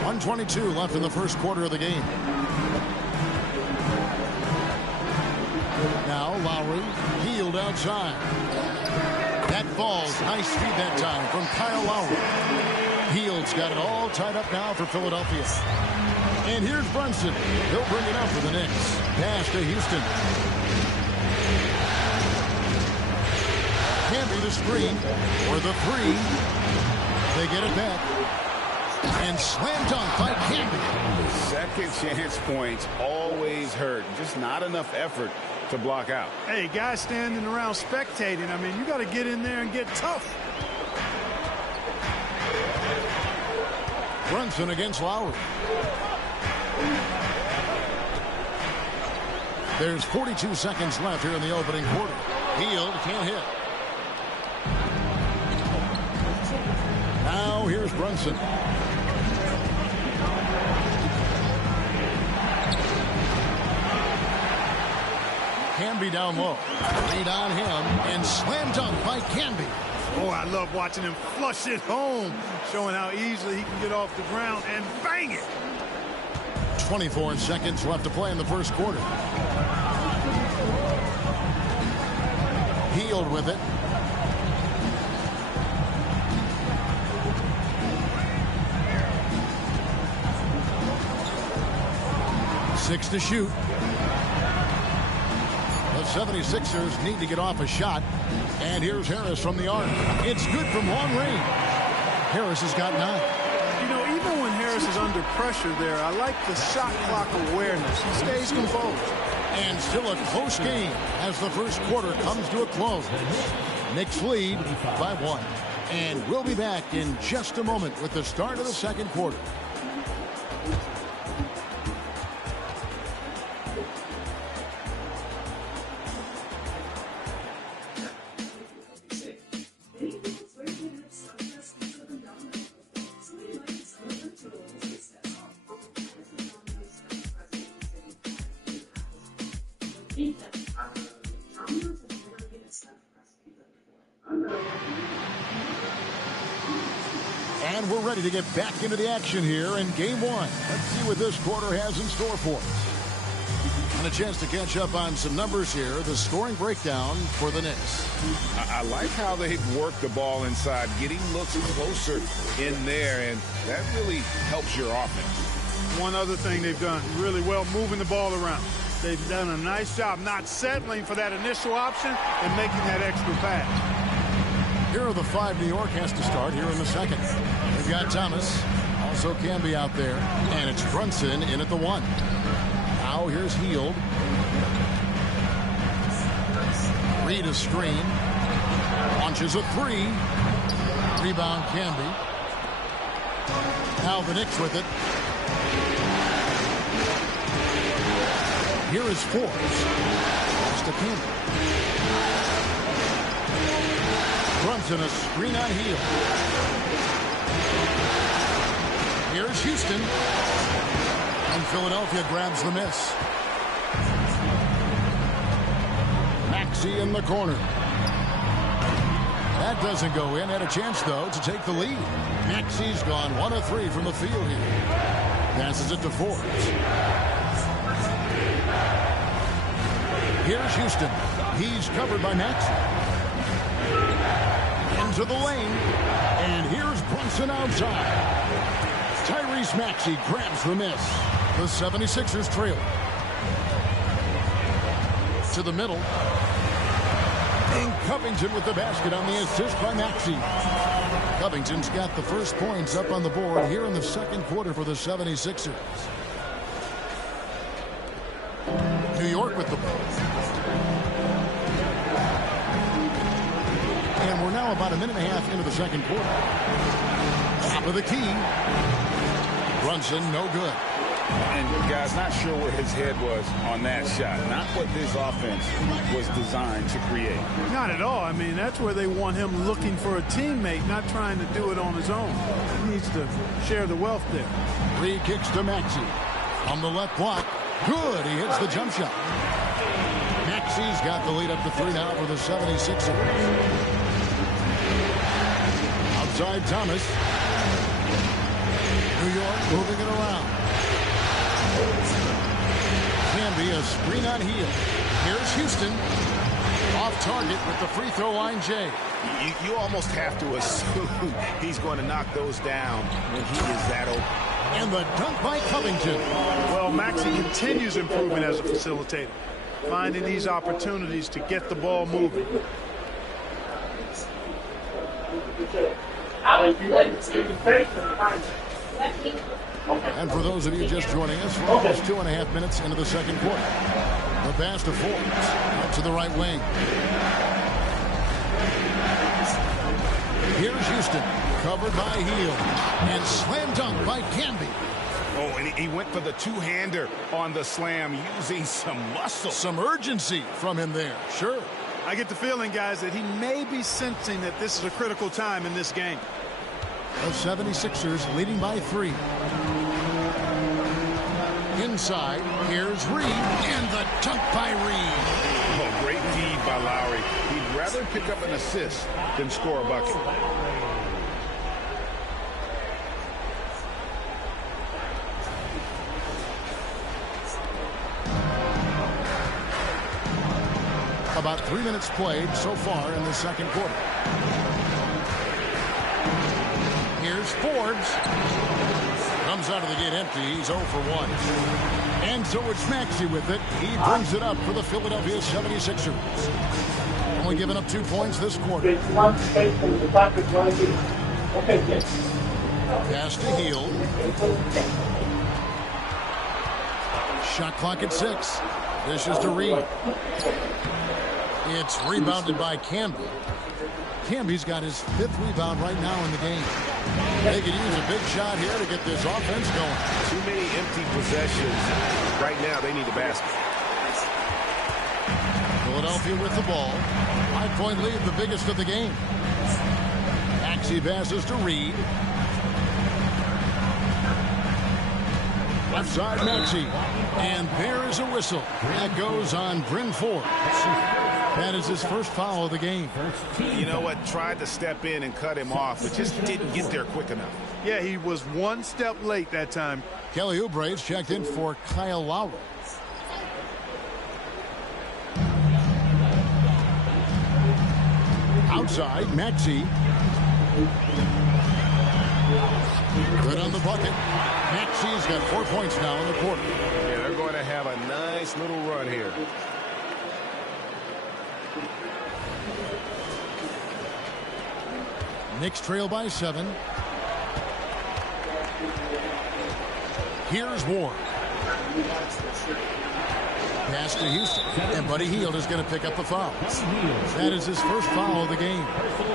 .122 left in the first quarter of the game. Now Lowry, Hield outside. That ball's nice feed that time from Kyle Lowry. Hield's got it all tied up now for Philadelphia. And here's Brunson. He'll bring it up for the Knicks. Pass to Houston. Camby the screen for the three. They get it back. And slam dunk by Camby. Second chance points always hurt. Just not enough effort to block out. Hey, guys standing around spectating. I mean, you got to get in there and get tough. Brunson against Lowry. There's 42 seconds left here in the opening quarter. Hield can't hit. Now here's Brunson. Camby down low. Read on him and slam dunk by Camby. Oh, I love watching him flush it home, showing how easily he can get off the ground and bang it. 24 seconds left to play in the first quarter. Hield with it. Six to shoot. The 76ers need to get off a shot. And here's Harris from the arc. It's good from long range. Harris has got 9. You know, even when Harris is under pressure there, I like the shot clock awareness. He stays composed. And still a close game as the first quarter comes to a close. Knicks lead by 1. And we'll be back in just a moment with the start of the second quarter. And we're ready to get back into the action here in game 1. Let's see what this quarter has in store for us. And a chance to catch up on some numbers here. The scoring breakdown for the Knicks. I like how they've worked the ball inside, getting looks closer in there, and that really helps your offense. One other thing they've done really well, moving the ball around. They've done a nice job not settling for that initial option and making that extra pass. Here are the 5 New York has to start here in the second. They've got Thomas, also Camby out there, and it's Brunson in at the 1. Now here's Hield. Reed a screen. Launches a 3. Rebound Camby. Now the Knicks with it. Here is Forbes. Just a Camby. Brunson a screen on Hield. Here's Houston. And Philadelphia grabs the miss. Maxey in the corner. That doesn't go in. Had a chance, though, to take the lead. Maxey's gone 1 of 3 from the field here. Passes it to Forbes. Here's Houston. He's covered by Maxey. Into the lane. And here's Brunson outside. Tyrese Maxey grabs the miss. The 76ers trail. To the middle. And Covington with the basket on the assist by Maxey. Covington's got the first points up on the board here in the second quarter for the 76ers. New York with the ball. And we're now about a minute and a half into the second quarter. Top of the key. Brunson, no good. And, guys, not sure where his head was on that shot. Not what this offense was designed to create. Not at all. I mean, that's where they want him looking for a teammate, not trying to do it on his own. He needs to share the wealth there. 3 kicks to Maxey. On the left block. Good. He hits the jump shot. Maxey's got the lead up to 3 now for the 76ers. Outside Thomas. New York moving it around. Can be a screen on Hield. Here's Houston. Off target with the free throw line, Jay. You almost have to assume he's going to knock those down when he is that open. And the dunk by Covington. Well, Maxey continues improving as a facilitator, finding these opportunities to get the ball moving. And for those of you just joining us, we're almost 2.5 minutes into the second quarter. The pass to Forbes, out to the right wing. Here's Houston, covered by Hield, and slam dunk by Camby. Oh, and he went for the two-hander on the slam, using some muscle. Some urgency from him there, sure. I get the feeling, guys, that he may be sensing that this is a critical time in this game. The 76ers leading by 3. Inside, here's Reed, and the dunk by Reed. Oh, great feed by Lowry. He'd rather pick up an assist than score a bucket. About 3 minutes played so far in the second quarter. Here's Forbes. Comes out of the gate empty. He's 0 for 1. And so it's Maxey with it. He brings it up for the Philadelphia 76ers. Only giving up 2 points this quarter. Pass to Hield. Shot clock at 6. Dishes to Reed. It's rebounded by Camby. Camby's got his 5th rebound right now in the game. They could use a big shot here to get this offense going. Too many empty possessions. Right now, they need a basket. Philadelphia with the ball. 5-point lead, the biggest of the game. Maxey passes to Reed. Left side, Maxey. And there is a whistle. That goes on Bryn Forbes. That is his first foul of the game. You know what? Tried to step in and cut him off, but just didn't get there quick enough. Yeah, he was 1 step late that time. Kelly Oubre's checked in for Kyle Lowry. Outside, Maxey. Good on the bucket. Maxey's got 4 points now in the quarter. Yeah, they're going to have a nice little run here. Knicks trail by 7. Here's Ward. Pass to Houston. And Buddy Hield is going to pick up the foul. That is his first foul of the game.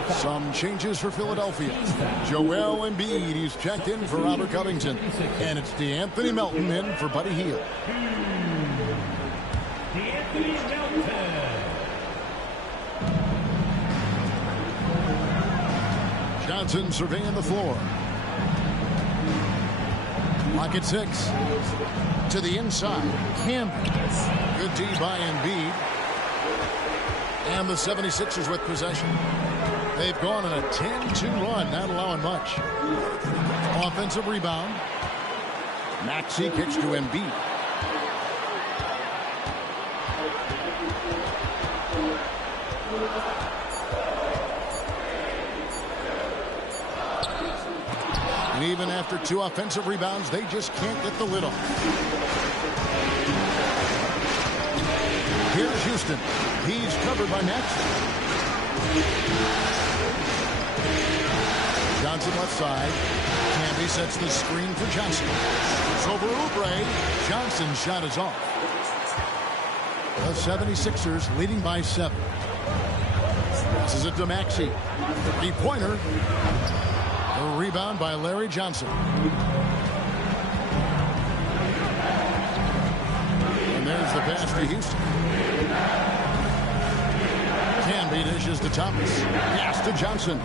Some changes for Philadelphia. Joel Embiid, he's checked in for Robert Covington. And it's DeAnthony Melton in for Buddy Hield. Johnson surveying the floor. Clock at 6. To the inside. Camby. Good D by Embiid. And the 76ers with possession. They've gone on a 10-2 run, not allowing much. Offensive rebound. Maxey kicks to Embiid. And even after 2 offensive rebounds, they just can't get the lid off. Here's Houston. He's covered by Maxey. Johnson left side. Camby sets the screen for Johnson. It's over Oubre. Johnson's shot is off. The 76ers leading by 7. Passes it to Maxey. 3-pointer. A rebound by Larry Johnson. there's the pass to Houston. Canby dishes to Thomas. Pass to Johnson.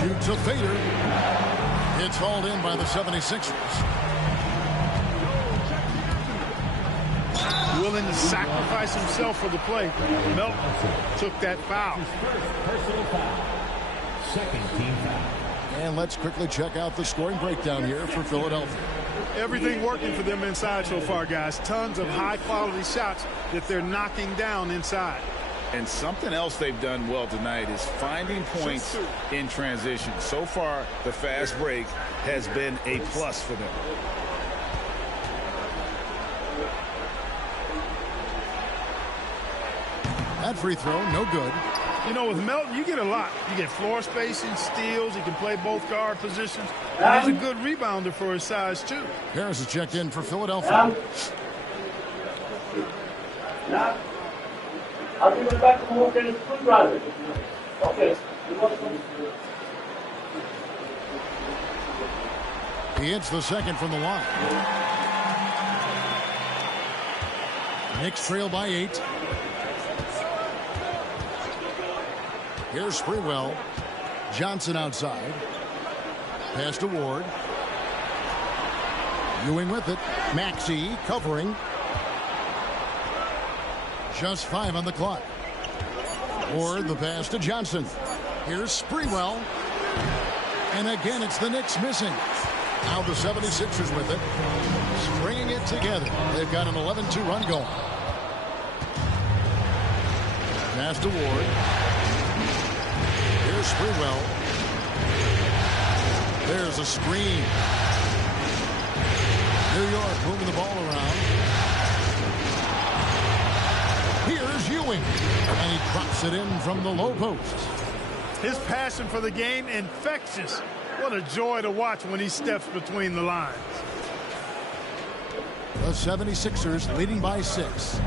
Shoots a fader. It's hauled in by the 76ers. Willing to sacrifice himself for the play. Melton took that foul. Personal foul. Second team foul. And let's quickly check out the scoring breakdown here for Philadelphia. Everything working for them inside so far, guys. Tons of high-quality shots that they're knocking down inside. And something else they've done well tonight is finding points in transition. So far, the fast break has been a plus for them. That free throw, no good. You know, with Melton, you get a lot. You get floor spacing, steals. He can play both guard positions. And he's a good rebounder for his size, too. Harris is checked in for Philadelphia. I'll give it back to Morgan Screwdriver. Okay. He hits the second from the line. Knicks trail by 8. Here's Sprewell. Johnson outside. Pass to Ward. Ewing with it. Maxey covering. Just 5 on the clock. Ward the pass to Johnson. Here's Sprewell. And again, it's the Knicks missing. Now the 76ers with it. Stringing it together. They've got an 11-2 run going. Pass to Ward. Here's Sprewell. There's a screen. New York moving the ball around. Here's Ewing. And he drops it in from the low post. His passion for the game, infectious. What a joy to watch when he steps between the lines. The 76ers leading by 6.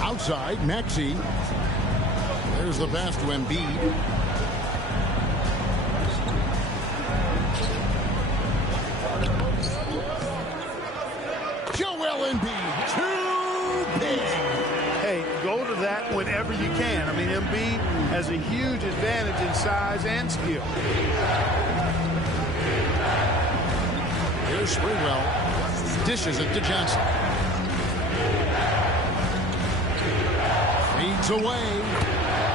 Outside, Maxey. There's the pass to Embiid. Joel Embiid, too big. Hey, go to that whenever you can. I mean, Embiid has a huge advantage in size and skill. Here's Sprewell. Dishes it to Johnson. Feeds away.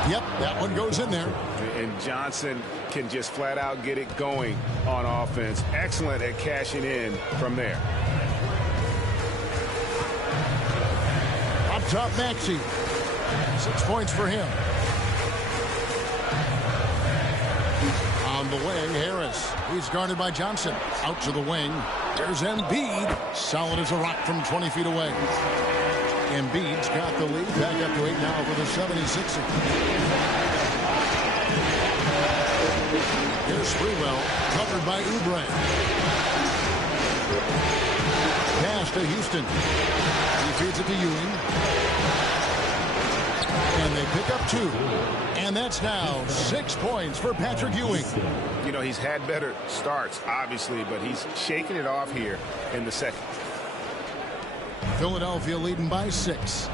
Yep, that one goes in there. And Johnson can just flat out get it going on offense. Excellent at cashing in from there. Up top, Maxey. 6 points for him. On the wing, Harris. He's guarded by Johnson. Out to the wing. There's Embiid. Solid as a rock from 20 feet away. Embiid's got the lead. Back up to 8 now for the 76ers. Here's Sprewell. Covered by Oubre. Pass to Houston. He feeds it to Ewing. And they pick up 2. And that's now 6 points for Patrick Ewing. You know, he's had better starts, obviously, but he's shaking it off here in the second. Philadelphia leading by 6.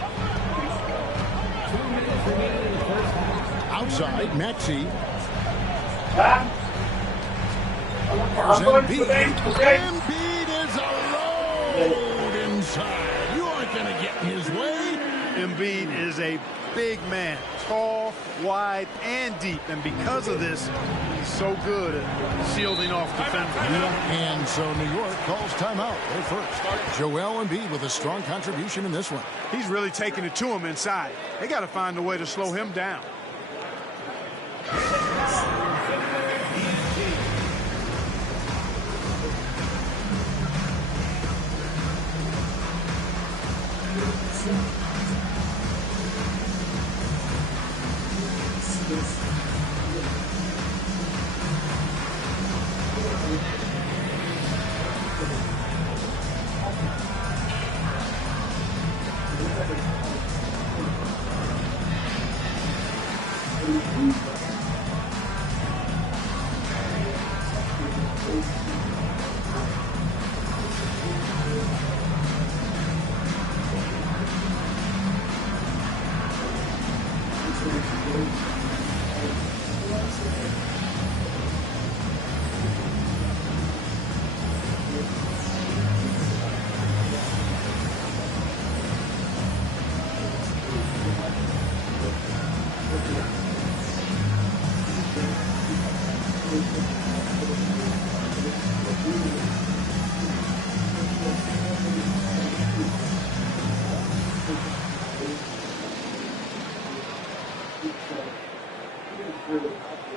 Outside, Maxey. Embiid. Embiid is alone inside. You aren't going to get in his way. Embiid is a big man, tall, wide, and deep. And because of this, he's so good at shielding off defenders. And so New York calls timeout. They're first. Joel Embiid with a strong contribution in this one. He's really taking it to him inside. They got to find a way to slow him down.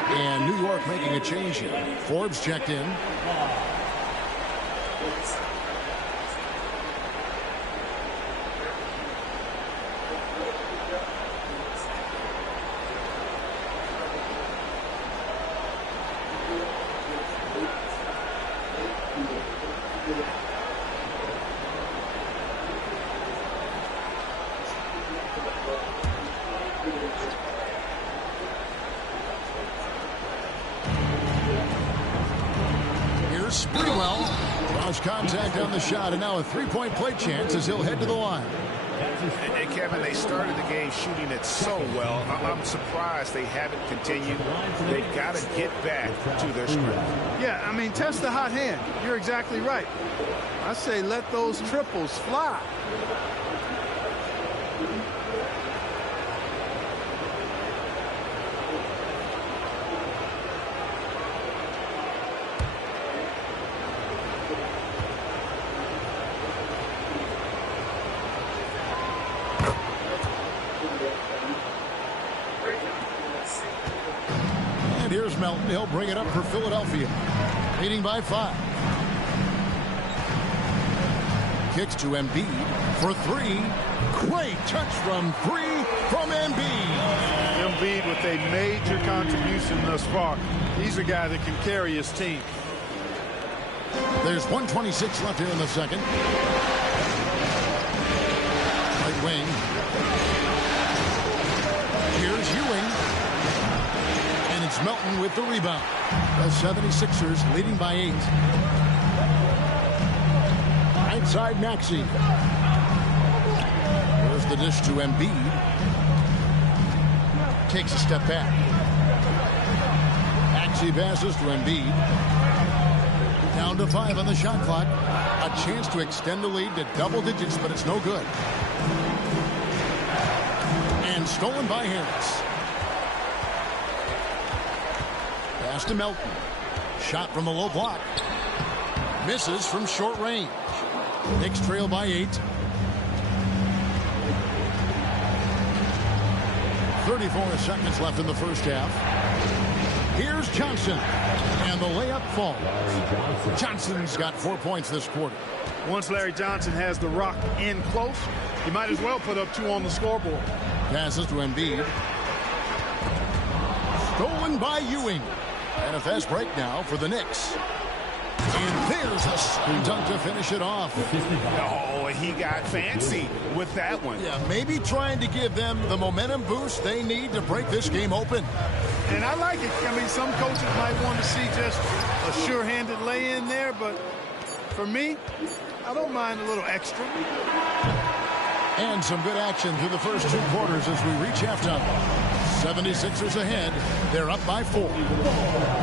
And New York making a change here. Forbes checked in. Sprewell draws contact on the shot, and now a three-point play chance as he'll head to the line. And Kevin, they started the game shooting it so well. I'm surprised they haven't continued. They've got to get back to their strength. Yeah, I mean, test the hot hand. You're exactly right. I say let those triples fly. Here's Melton. He'll bring it up for Philadelphia. Leading by 5. Kicks to Embiid for 3. Great touch from 3 from Embiid. Embiid with a major contribution thus far. He's a guy that can carry his team. There's 1:26 left here in the second. Right wing. Here's Ewing. It's Melton with the rebound. The 76ers leading by 8. Right side Maxey. There's the dish to Embiid. Takes a step back. Maxey passes to Embiid. Down to 5 on the shot clock. A chance to extend the lead to double digits, but it's no good. And stolen by Harris. Pass to Melton. Shot from the low block. Misses from short range. Knicks trail by 8. 34 seconds left in the first half. Here's Johnson. And the layup falls. Johnson's got 4 points this quarter. Once Larry Johnson has the rock in close, he might as well put up 2 on the scoreboard. Passes to Embiid. Stolen by Ewing. And a fast break now for the Knicks. And there's a screen dunk to finish it off. Oh, he got fancy with that one. Yeah, maybe trying to give them the momentum boost they need to break this game open. And I like it. I mean, some coaches might want to see just a sure-handed lay-in there, but for me, I don't mind a little extra. And some good action through the first 2 quarters as we reach halftime. 76ers ahead. They're up by 4.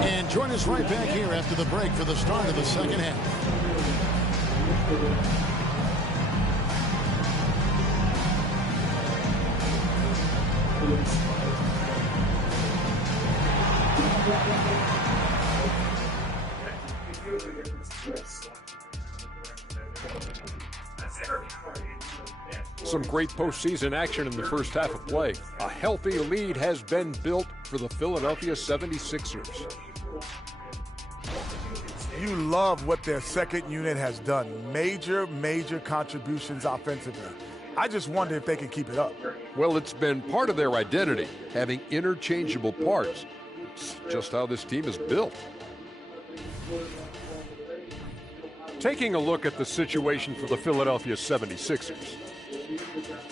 And join us right back here after the break for the start of the second half. Some great postseason action in the first half of play. A healthy lead has been built for the Philadelphia 76ers. You love what their second unit has done. Major contributions offensively. I just wonder if they can keep it up. Well, it's been part of their identity, having interchangeable parts. It's just how this team is built. Taking a look at the situation for the Philadelphia 76ers.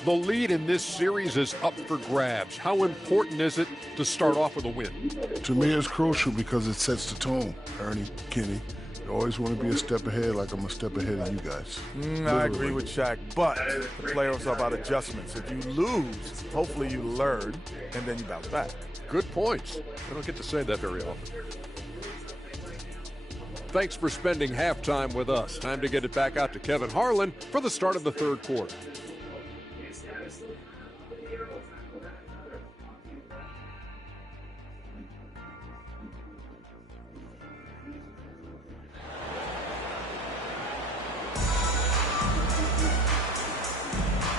The lead in this series is up for grabs. How important is it to start off with a win? To me, it's crucial because it sets the tone, Ernie, Kenny. You always want to be a step ahead, like I'm a step ahead of you guys. I agree with Shaq, but the playoffs are about adjustments. If you lose, hopefully you learn, and then you bounce back. Good points. I don't get to say that very often. Thanks for spending halftime with us. Time to get it back out to Kevin Harlan for the start of the third quarter.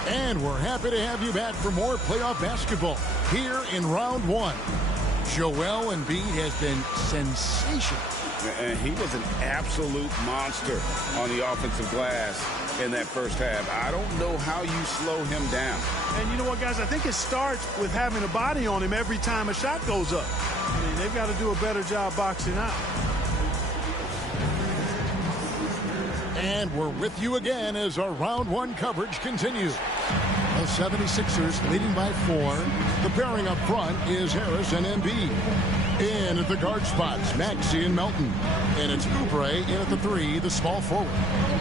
And we're happy to have you back for more playoff basketball here in round one. Joel Embiid has been sensational. And he was an absolute monster on the offensive glass in that first half. I don't know how you slow him down. And you know what, guys? I think it starts with having a body on him every time a shot goes up. I mean, they've got to do a better job boxing out. And we're with you again as our round one coverage continues. The 76ers leading by 4. The pairing up front is Harris and Embiid. In at the guard spots, Maxey and Melton. And it's Oubre in at the 3, the small forward.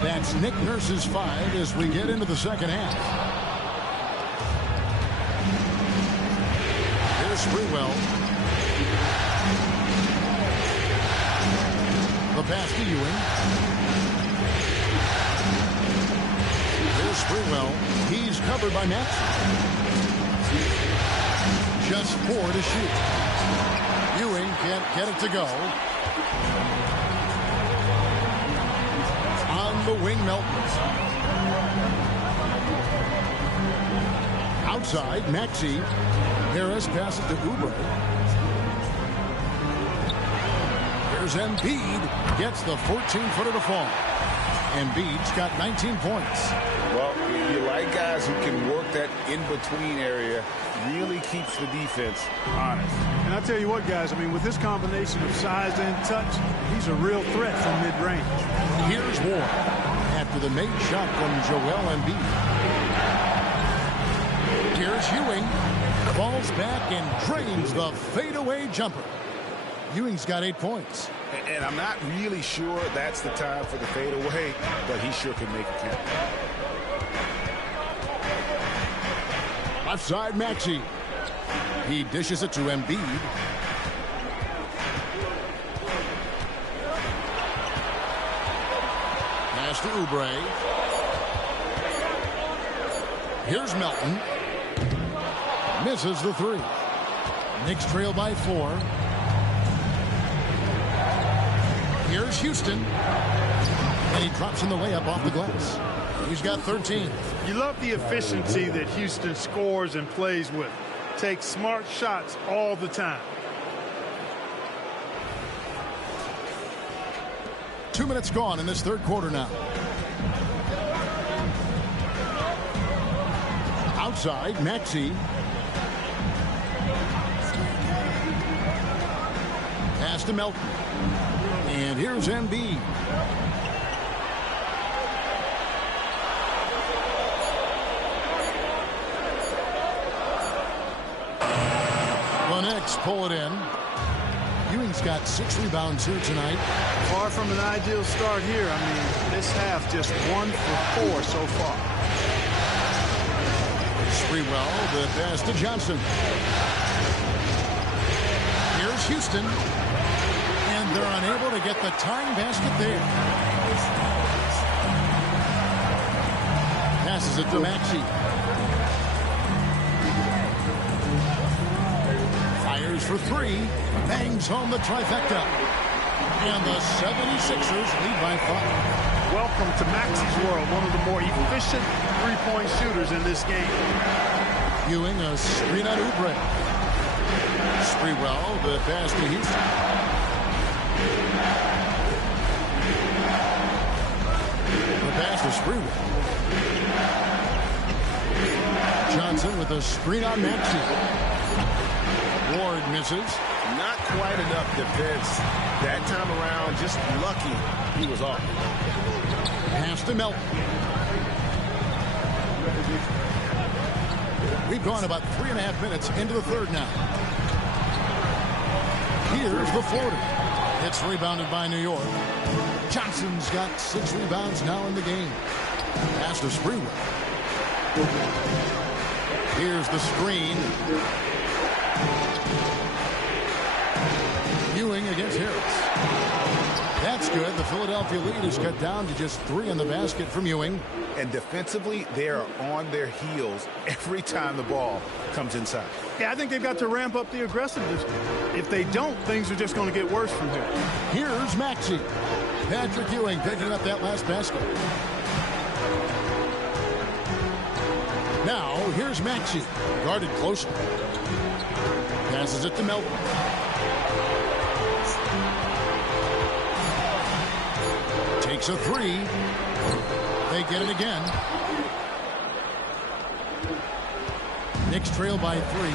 That's Nick Nurse's 5 as we get into the second half. Here's Sprewell. The pass to Ewing. Here's Sprewell. He's covered by Maxey. Just 4 to shoot. Ewing can't get it to go. On the wing, Melton. Outside, Maxey. Harris passes to Oubre. Here's Embiid. Gets the 14-footer to fall. Embiid's got 19 points. Well, you like guys who can work that in-between area. Really keeps the defense honest. And I tell you what, guys, I mean, with this combination of size and touch, he's a real threat from mid-range. Here's Ward after the made shot from Joel Embiid. Here's Ewing. Falls back and drains the fadeaway jumper. Ewing's got 8 points. And I'm not really sure that's the time for the fadeaway, but he sure can make it count. Left side, Maxey. He dishes it to Embiid. Pass to Oubre. Here's Melton. Misses the 3. Knicks trail by 4. Here's Houston. And he drops in the layup off the glass. He's got 13. You love the efficiency that Houston scores and plays with. Takes smart shots all the time. 2 minutes gone in this third quarter now. Outside, Maxey. Pass to Melton. And here's Embiid. The Knicks pull it in. Ewing's got 6 rebounds here tonight. Far from an ideal start here. I mean, this half just 1 for 4 so far. Sprewell, the pass to Johnson. Here's Houston. And they're unable to get the tying basket there. Passes it to Maxey. Fires for 3. Bangs home the trifecta. And the 76ers lead by 5. Welcome to Maxey's world. One of the more efficient three-point shooters in this game. Ewing, a screen on Oubre. Sprewell, the pass to Houston. The pass to Sprewell. Johnson with a screen on Maxey. Ward misses. Not quite enough defense that time around. Just lucky he was off. Pass to Melton. We've gone about 3.5 minutes into the third now. Here's the floater. It's rebounded by New York. Johnson's got 6 rebounds now in the game. Pass to Sprewell. Here's the screen. Ewing against Harris. That's good. The Philadelphia lead is cut down to just 3 in the basket from Ewing. And defensively, they are on their heels every time the ball comes inside. Yeah, I think they've got to ramp up the aggressiveness. If they don't, things are just going to get worse from here. Here's Maxey. Patrick Ewing picking up that last basket. Now, here's Maxey. Guarded closely. Passes it to Melton. Takes a 3. They get it again. Knicks trail by 3.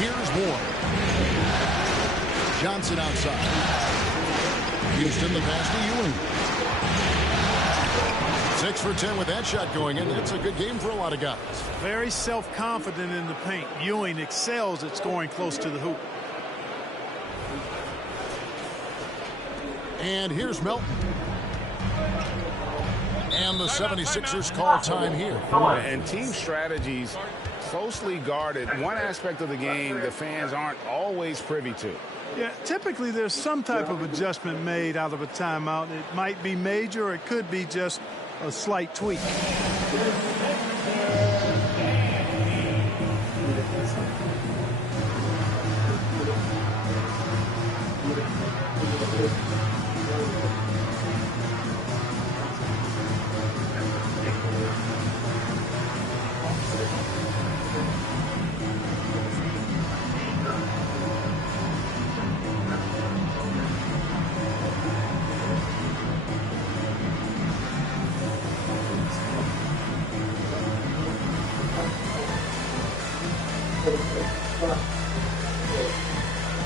Here's Ward. Johnson outside. Houston the pass to Ewing. 6 for 10 with that shot going in. It's a good game for a lot of guys. Very self-confident in the paint. Ewing excels at scoring close to the hoop. And here's Melton. And the 76ers call time here. And team strategies closely guarded. One aspect of the game the fans aren't always privy to. Yeah, typically there's some type of adjustment made out of a timeout. It might be major or it could be just a slight tweak.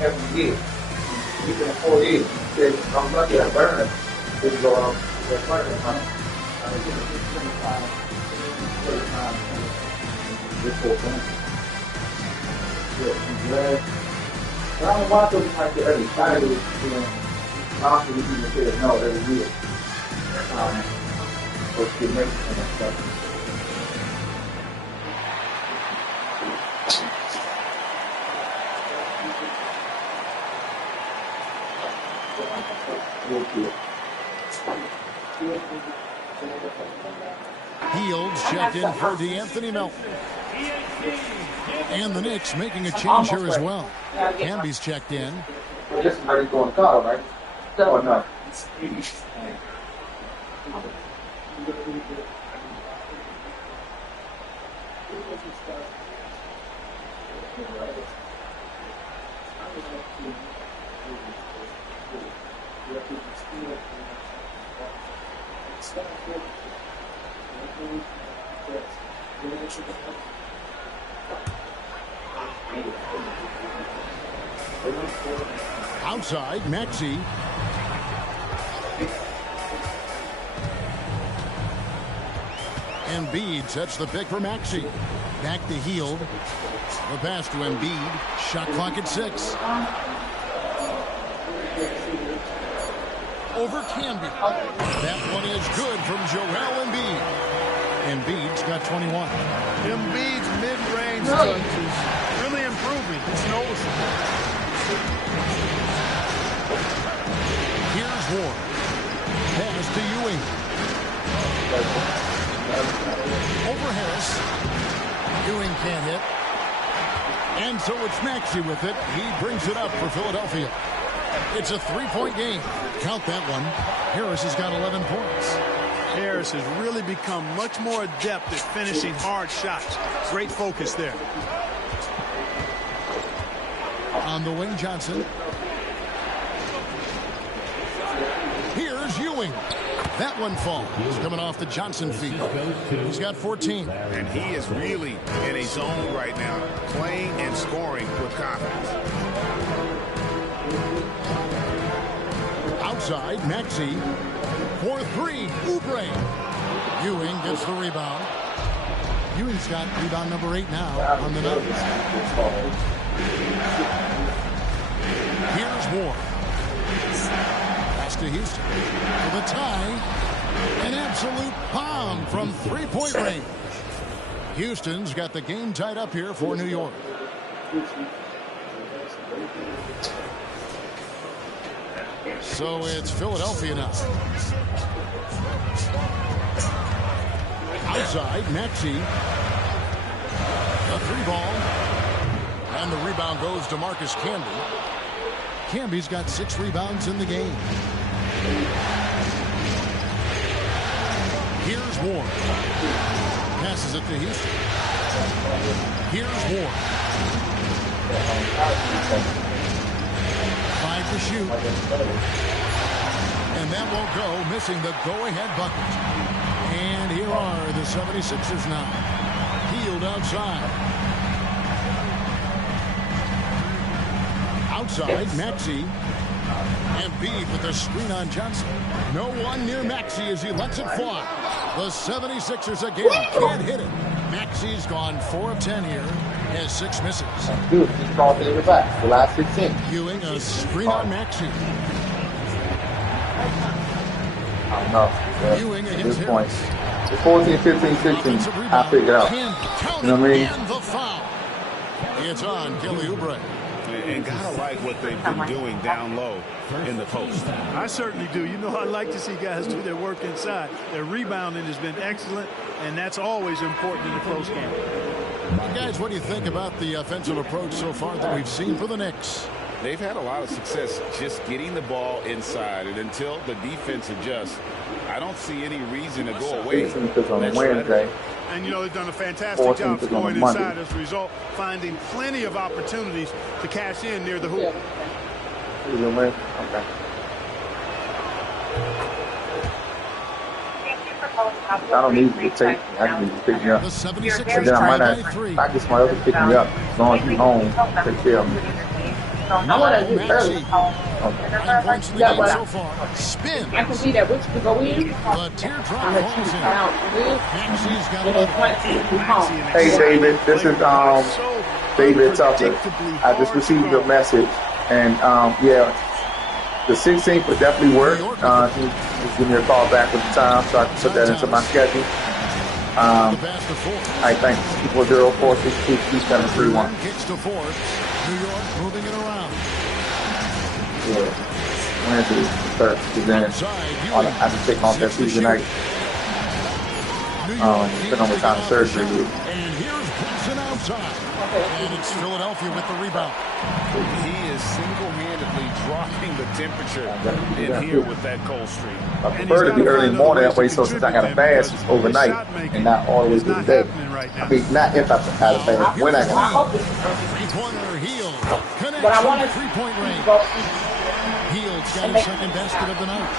Every year, you can afford it. I'm lucky I burn it. It's go out the apartment. This whole thing. I don't want those types of every Saturday, you know, after we even say no every year. For the next kind of stuff. Fields checked in for DeAnthony Melton. And the Knicks making a change here as well. Camby's checked in. This is already going to call, right? Or not? Outside, Maxey. Embiid sets the pick for Maxey. Back to Hield. The pass to Embiid. Shot clock at 6. Over Camby. That one is good from Joel Embiid. Embiid's got 21. Embiid's mid-range touch is really improving. It's noticeable. Here's Ward. Pass to Ewing. Over Harris. Ewing can't hit. And so it's Maxey with it. He brings it up for Philadelphia. It's a 3-point game. Count that one. Harris has got 11 points. Harris has really become much more adept at finishing hard shots. Great focus there. On the wing, Johnson. Here's Ewing. That one falls. He's coming off the Johnson feed. He's got 14. And he is really in a zone right now, playing and scoring with confidence. Outside, Maxey. For 3, Oubre. Ewing gets the rebound. Ewing's got rebound number 8 now on the night. Here's Ward. Pass to Houston. For the tie. An absolute bomb from three-point range. Houston's got the game tied up here for New York. So it's Philadelphia now. Outside, Maxey. A 3-ball. And the rebound goes to Marcus Camby. Camby's got 6 rebounds in the game. Here's Ward. Passes it to Houston. Here's Ward. 5 to shoot. And that won't go, missing the go-ahead bucket. And here are the 76ers now. Hield outside. Outside, Maxey. Embiid with a screen on Johnson. No one near Maxey as he lets it fly. The 76ers again can't hit it. Maxey's gone 4 of 10 here. Has 6 misses. Dude, he's called to the back. The last 16. Ewing a screen on Maxey. I don't know. Ewing At against this point, Harris. the 14, 15, 16, I figured it out. You know what I mean? And the foul. It's on Kelly Oubre. And gotta like what they've been doing down low in the post. I certainly do. You know, I like to see guys do their work inside. Their rebounding has been excellent, and that's always important in a close game. Well, guys, what do you think about the offensive approach so far that we've seen for the Knicks? They've had a lot of success just getting the ball inside, and until the defense adjusts, I don't see any reason to go away. On Wednesday. And, you know, they've done a fantastic job scoring inside as a result, finding plenty of opportunities to cash in near the hoop. Okay. I don't need you to take me. I just need you to pick me up. The 76ers Then I might not. I get somebody else to pick me up. As long as you're home, take care of me. I want to do early. 9 points in the game so far. Spin. I can see that which could go in. The teardrop falls in. Maxey's got another. Hey, David. This is David Tucker. I just received your message, and yeah, the 16th would definitely work. Just give me a call back with the time so I can put that into my schedule. All right, thanks. 404-622-731. Kicks to Forbes. New York moving it around. Yeah. Wednesday, third. Then I have to take off that Tuesday night. Been on the kind of surgery. And here's Brunson outside. And it's Philadelphia with the rebound. He is single-handedly dropping the temperature in here with that cold streak. I prefer to be early in the morning that way, so since I got a fast, it's overnight and not always the day. I mean, not if I had a fast, when I got it. Three-pointer Hield. But I want to three-point range. Hield's got his second basket of the night.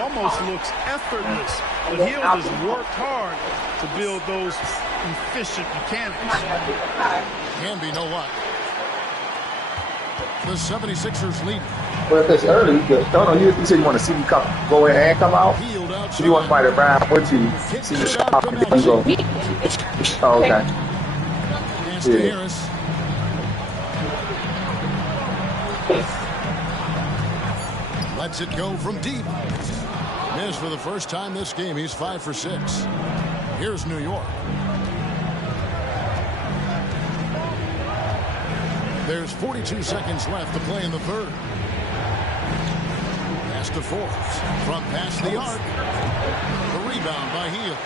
Almost looks effortless, but Hield has worked hard to build those efficient mechanics. Camby, no luck. The 76ers lead. Well, if it's early, you said you want to see me go in and come out. So you want somebody to ride with you, see you stop and then go. Oh, okay. Yeah. Lets it go from deep. Missed for the first time this game. He's 5 for 6. Here's New York. There's 42 seconds left to play in the third. Pass to Forbes. From past the arc. The rebound by Hield.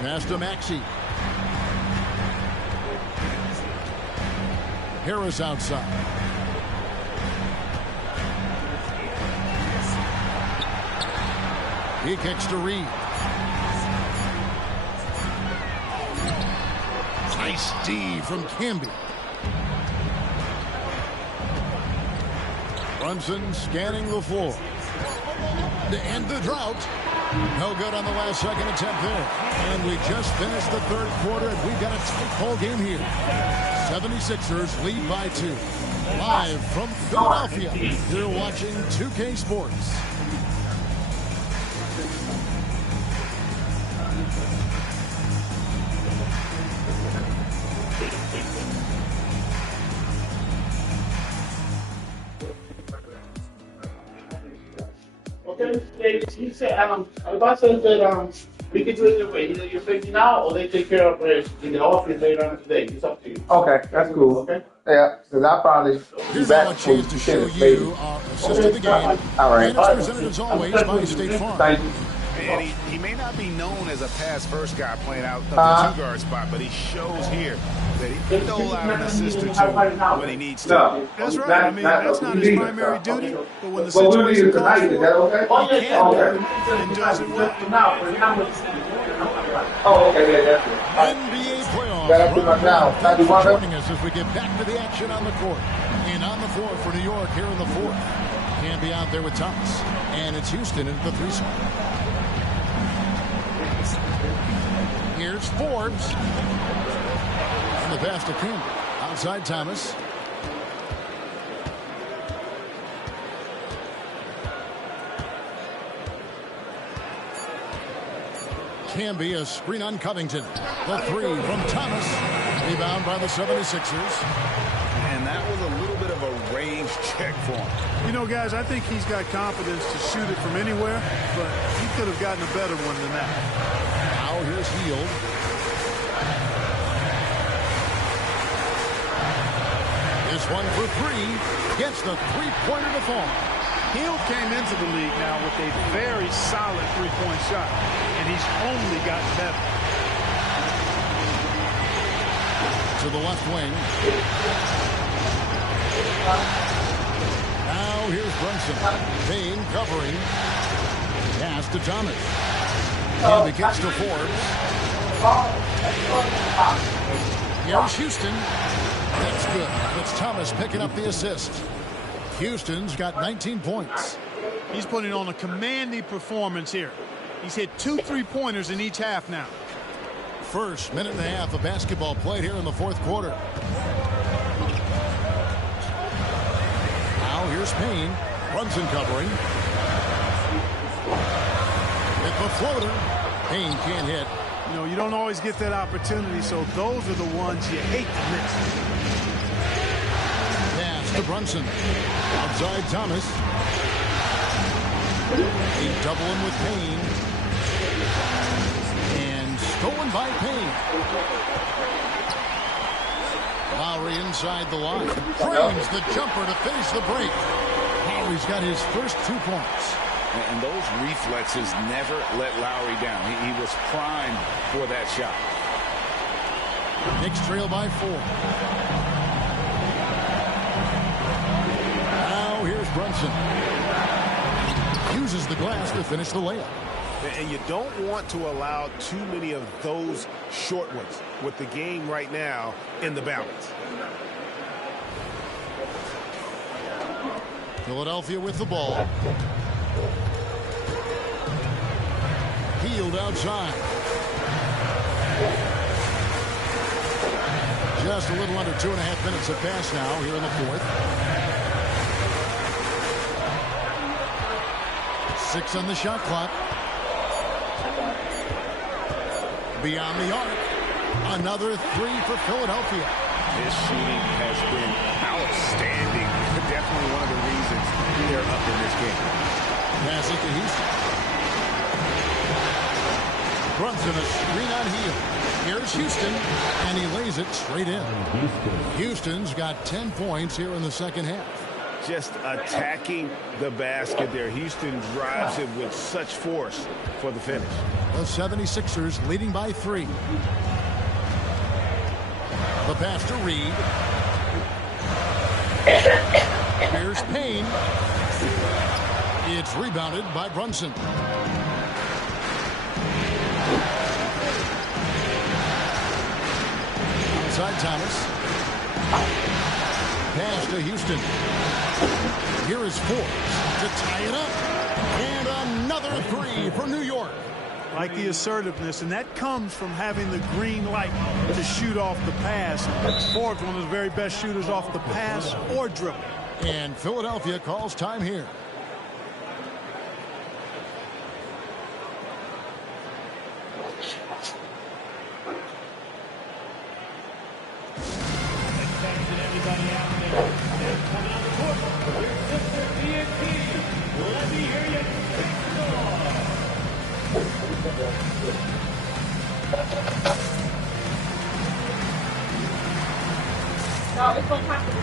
Pass to Maxey. Harris outside. He kicks to Reed. Nice D from Camby. Brunson scanning the floor. To end the drought. No good on the last second attempt there. And we just finished the third quarter, and we've got a tight ball game here. 76ers lead by 2. Live from Philadelphia, you're watching 2K Sports. Okay, he said, Alba says that we can do it either way. Either you're thinking now or they take care of it in the office later on today. It's up to you. Okay, that's cool. Okay. Yeah, because I'll probably be back for you to show you our assist of the game. All right. And it's presented as always by State Farm. Thank you. And he may not be known as a pass-first guy playing out of the two-guard spot, but he shows here that he can dole out an assist or two when he needs to. No, That's right. I mean, that's not his primary duty, but when the situation calls is that okay? he can do it and does it well. Oh, okay, yeah, that's it. NBA playoffs. Got up to my now. Thanks for joining us as we get back to the action on the court. And on the floor for New York here in the fourth. Can be out there with Thomas. And it's Houston into the three-spot. Here's Forbes. And the pass to Campbell. Outside Thomas. Camby, a screen on Covington. The three from Thomas. Rebound by the 76ers. And that was a little bit of a range check for him. You know, guys, I think he's got confidence to shoot it from anywhere, but he could have gotten a better one than that. Now here's Hield. This one for three. Gets the three-pointer to fall. Hield came into the league now with a very solid three-point shot, and he's only gotten better. To the left wing. Now here's Brunson. Payne covering. Pass to Thomas. Camby kicks to Forbes. Here's Houston. That's good. It's Thomas picking up the assist. Houston's got 19 points. He's putting on a commanding performance here. He's hit 2 3-pointers in each half now. First minute and a half of basketball played here in the fourth quarter. Now here's Payne. Brunson covering. With the floater. Payne can't hit. You know, you don't always get that opportunity, so those are the ones you hate to miss. Pass to Brunson. Outside Thomas. They double him with Payne. And stolen by Payne. Lowry inside the line. Frames the jumper to finish the break. Lowry's got his first 2 points. And those reflexes never let Lowry down. He was primed for that shot. Knicks trail by 4. Now here's Brunson. Uses the glass to finish the layup. And you don't want to allow too many of those short ones with the game right now in the balance. Philadelphia with the ball. Hield outside. Just a little under 2.5 minutes have passed now here in the fourth. 6 on the shot clock. Beyond the arc. Another 3 for Philadelphia. His shooting has been outstanding. Definitely one of the reasons they're up in this game. Pass it to Houston. Brunson a screen on Hield. Here's Houston, and he lays it straight in. Houston's got 10 points here in the second half. Just attacking the basket there. Houston drives it with such force for the finish. The 76ers leading by 3. The pass to Reed. Here's Payne. It's rebounded by Brunson. Outside Thomas. Pass to Houston. Here is Forbes to tie it up. And another 3 for New York. like the assertiveness, and that comes from having the green light to shoot off the pass. Forbes, one of the very best shooters off the pass or dribble. And Philadelphia calls time here. No, it's going to happen.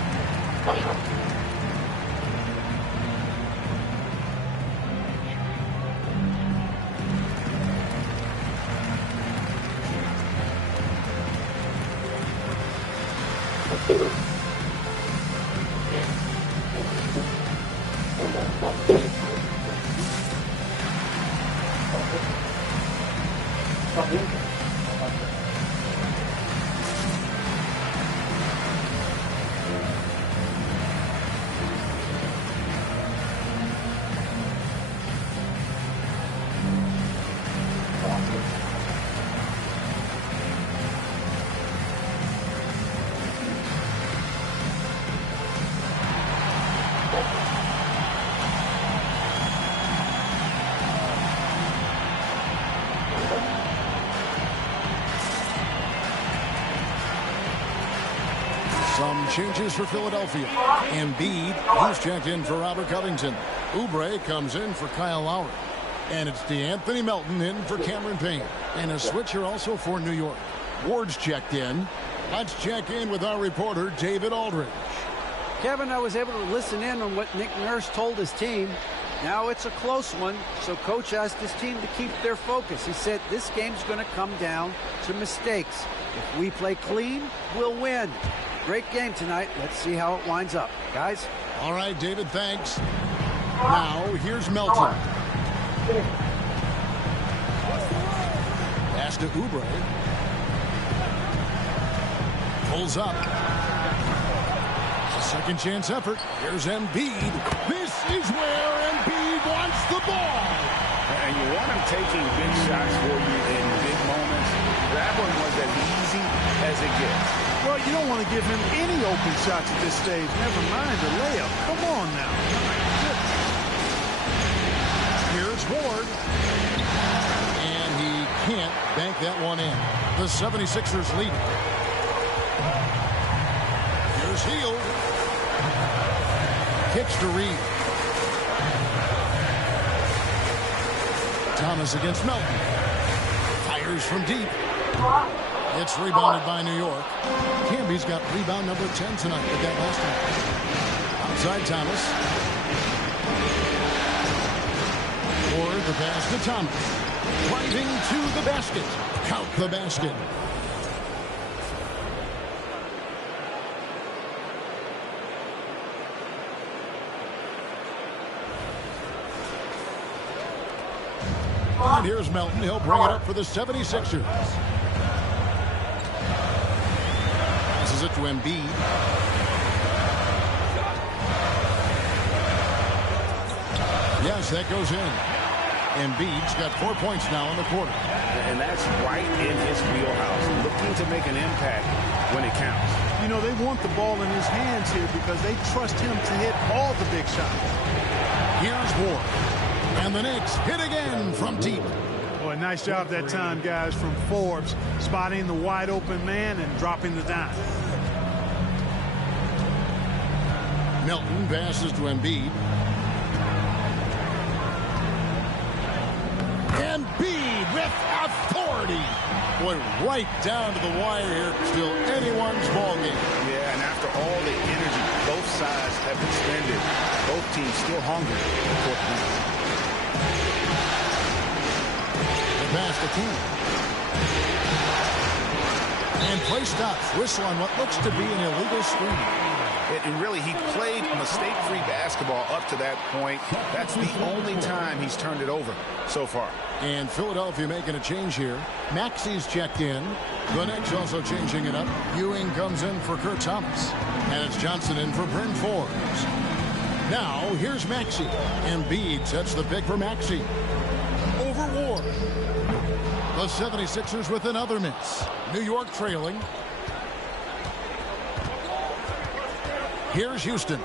Some changes for Philadelphia. Embiid, he's checked in for Robert Covington. Oubre comes in for Kyle Lowry. And it's DeAnthony Melton in for Cameron Payne. And a switch here also for New York. Ward's checked in. Let's check in with our reporter, David Aldridge. Kevin, I was able to listen in on what Nick Nurse told his team. Now it's a close one, so Coach asked his team to keep their focus. He said this game's going to come down to mistakes. If we play clean, we'll win. Great game tonight. Let's see how it winds up. Guys? All right, David, thanks. Now, here's Melton. Pass to Oubre. Pulls up. A second chance effort. Here's Embiid. This is where Embiid wants the ball. And you want him taking big shots for you in big moments. That one was as easy as it gets. Well, you don't want to give him any open shots at this stage. Never mind the layup. Come on now. Here's Ward. And he can't bank that one in. The 76ers lead. Here's Hield. Kicks to Reed. Thomas against Melton. Fires from deep. It's rebounded by New York. Camby's got rebound number 10 tonight with that last time. Outside Thomas. Or the pass to Thomas. Driving to the basket. Count the basket. And here's Melton. He'll bring it up for the 76ers. Passes it to Embiid. Yes, that goes in. Embiid's got 4 points now in the quarter. And that's right in his wheelhouse. Looking to make an impact when it counts. You know, they want the ball in his hands here because they trust him to hit all the big shots. Here's Ward. And the Knicks hit again from deep. Boy, nice job that time, guys, from Forbes, spotting the wide open man and dropping the dime. Melton passes to Embiid. Embiid with authority. Boy, right down to the wire here. Still anyone's ball game. Yeah, and after all the energy both sides have expended, both teams still hungry for points. Pass to King. And play stops. Whistle on what looks to be an illegal screen. And really, he played mistake-free basketball up to that point. That's the only time he's turned it over so far. And Philadelphia making a change here. Maxi's checked in. The Knicks also changing it up. Ewing comes in for Kurt Thomas. And it's Johnson in for Bryn Forbes. Now, here's Maxey. Embiid sets the pick for Maxey. Over Ward. The 76ers with another miss. New York trailing. Here's Houston.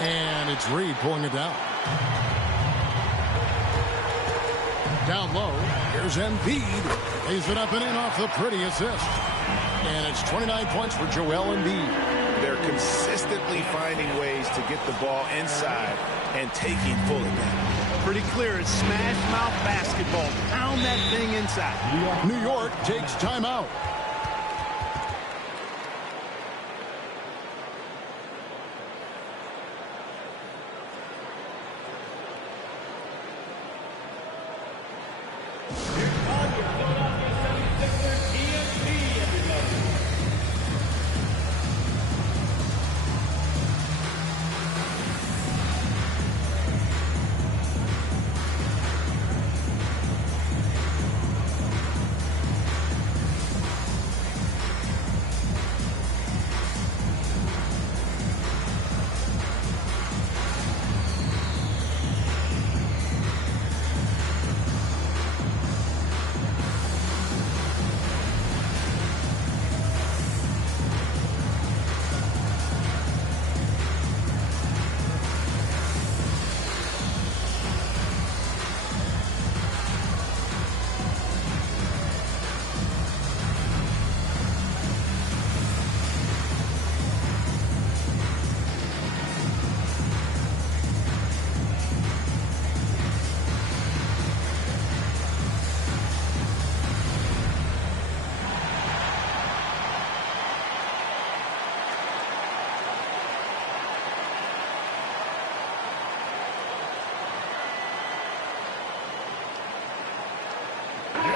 And it's Reed pulling it down. Down low. Here's Embiid. Lays it up and in off the pretty assist. And it's 29 points for Joel Embiid. They're consistently finding ways to get the ball inside and taking full advantage. Pretty clear. It's smash mouth basketball. Pound that thing inside. New York takes timeout.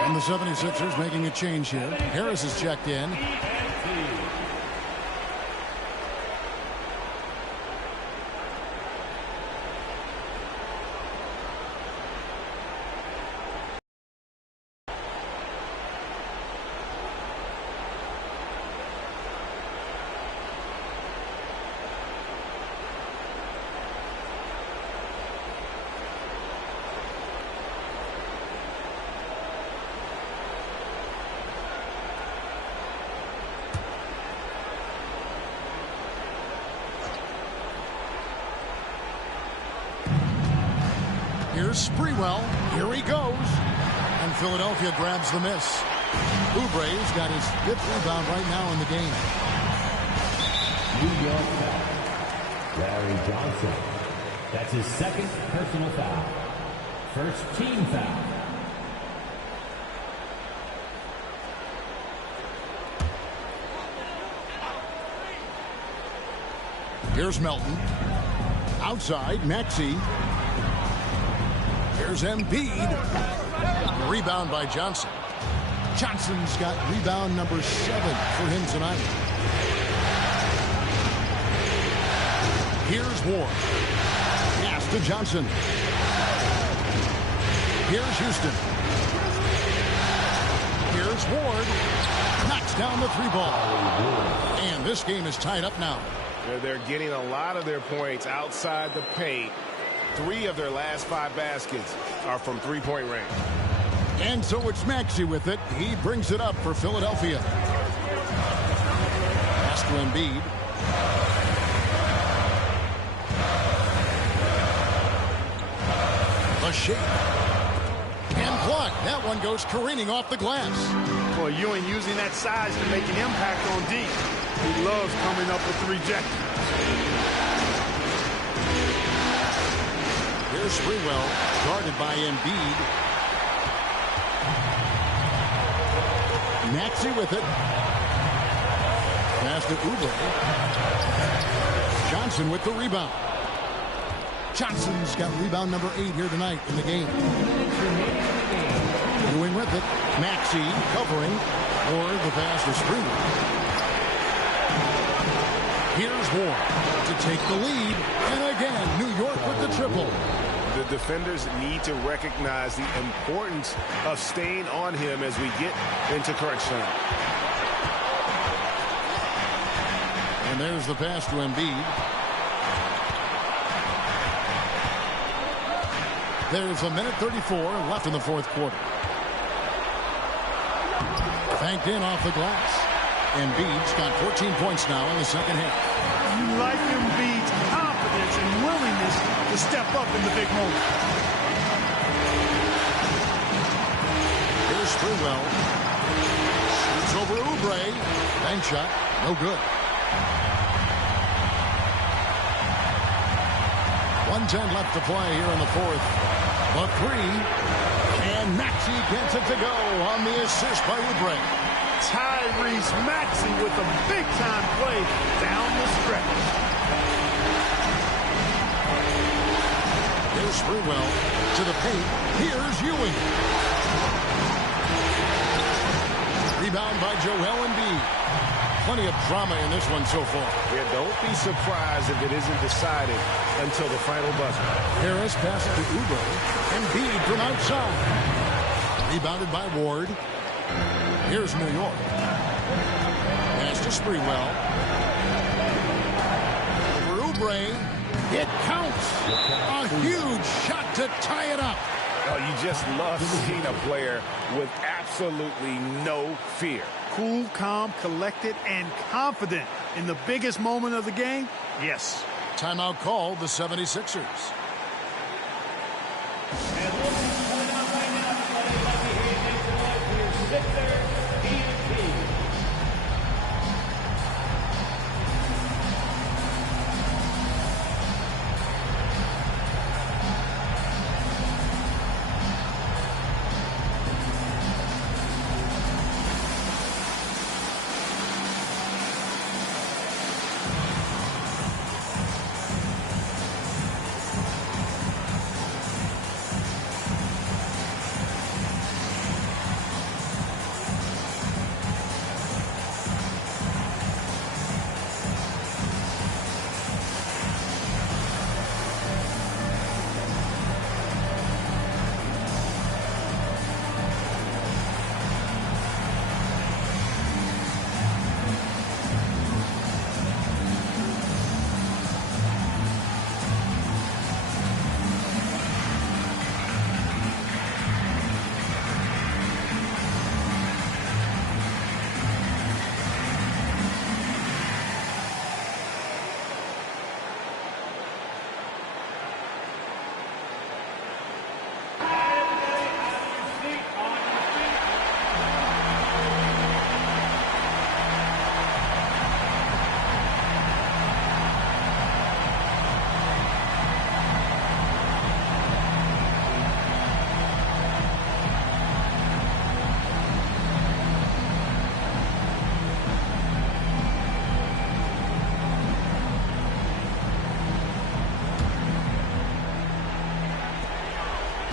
And the 76ers making a change here. Harris is checked in. Here's Sprewell. Here he goes. And Philadelphia grabs the miss. Oubre's got his 5th rebound right now in the game. New York foul. Larry Johnson. That's his 2nd personal foul. 1st team foul. Here's Melton. Outside, Maxey. Here's Embiid. Rebound by Johnson. Johnson's got rebound number 7 for him tonight. Here's Ward. Pass to Johnson. Here's Houston. Here's Ward. Knocks down the 3-ball. And this game is tied up now. They're getting a lot of their points outside the paint. 3 of their last 5 baskets are from 3-point range. And so it's Maxey with it. He brings it up for Philadelphia. Pass to Embiid. The shape. And blocked. That one goes careening off the glass. Boy, Ewing using that size to make an impact on D. He loves coming up with the rejections. Here's Sprewell, guarded by Embiid. Maxey with it. Pass to Oubre. Johnson with the rebound. Johnson's got rebound number 8 here tonight in the game. Ewing with it. Maxey covering for the pass to Sprewell. Here's Ward to take the lead. And again, New York with the triple. The defenders need to recognize the importance of staying on him as we get into crunch time. And there's the pass to Embiid. There's a minute 34 left in the fourth quarter. Banked in off the glass. Embiid's got 14 points now in the second half. You like Embiid's confidence and willingness to step up in the big moment. Here's Sprewell. Shoots over Oubre. Bank shot. No good. 1:10 left to play here in the fourth. The three. And Maxey gets it to go on the assist by Oubre. Tyrese Maxey with a big-time play down the stretch. Here's Sprewell to the paint. Here's Ewing. Rebound by Joel Embiid. Plenty of drama in this one so far. Yeah, don't be surprised if it isn't decided until the final buzzer. Harris passes to Oubre. Embiid from outside. Rebounded by Ward. Here's New York. Pass to Sprewell. Over Oubre. It counts. A huge shot to tie it up. Oh, you just love seeing a player with absolutely no fear. Cool, calm, collected, and confident in the biggest moment of the game? Yes. Timeout called the 76ers.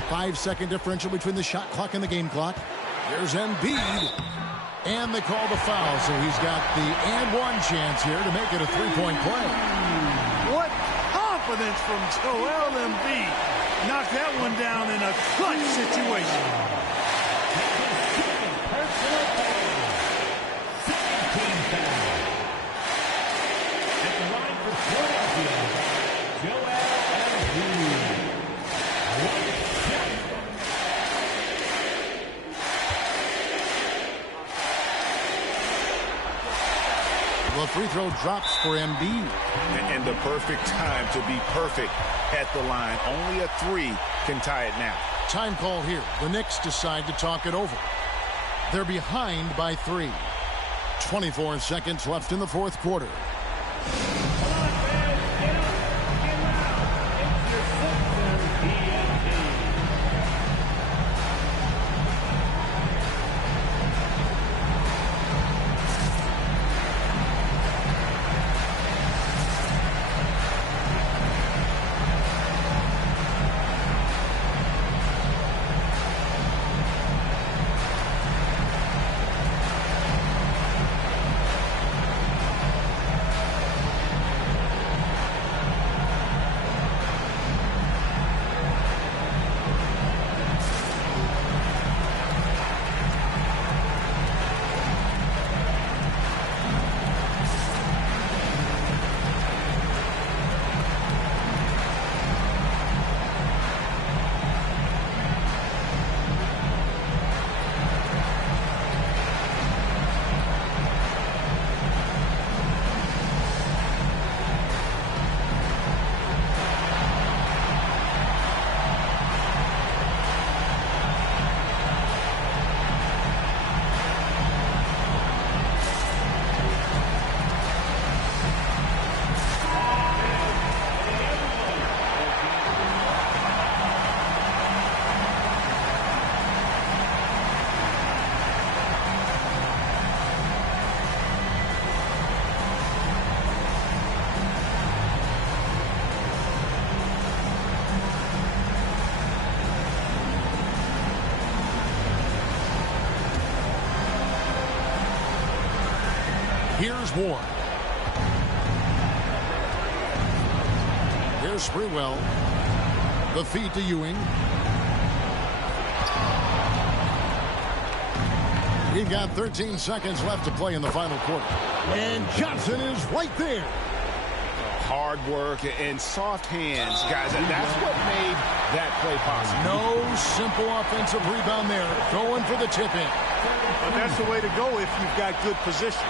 Five-second differential between the shot clock and the game clock. There's Embiid. And they call the foul, so he's got the and one chance here to make it a three-point play. What confidence from Joel Embiid. Knocked that one down in a clutch situation. At the line for Philadelphia, Joel Embiid. The free throw drops for Embiid. And the perfect time to be perfect at the line. Only a three can tie it now. Time call here. The Knicks decide to talk it over. They're behind by 3. 24 seconds left in the fourth quarter. Here's Ward. Here's Sprewell. The feed to Ewing. We've got 13 seconds left to play in the final quarter. And Johnson is right there. Hard work and soft hands, guys. And that's what made that play possible. No simple offensive rebound there. Going for the tip-in. But that's the way to go if you've got good position.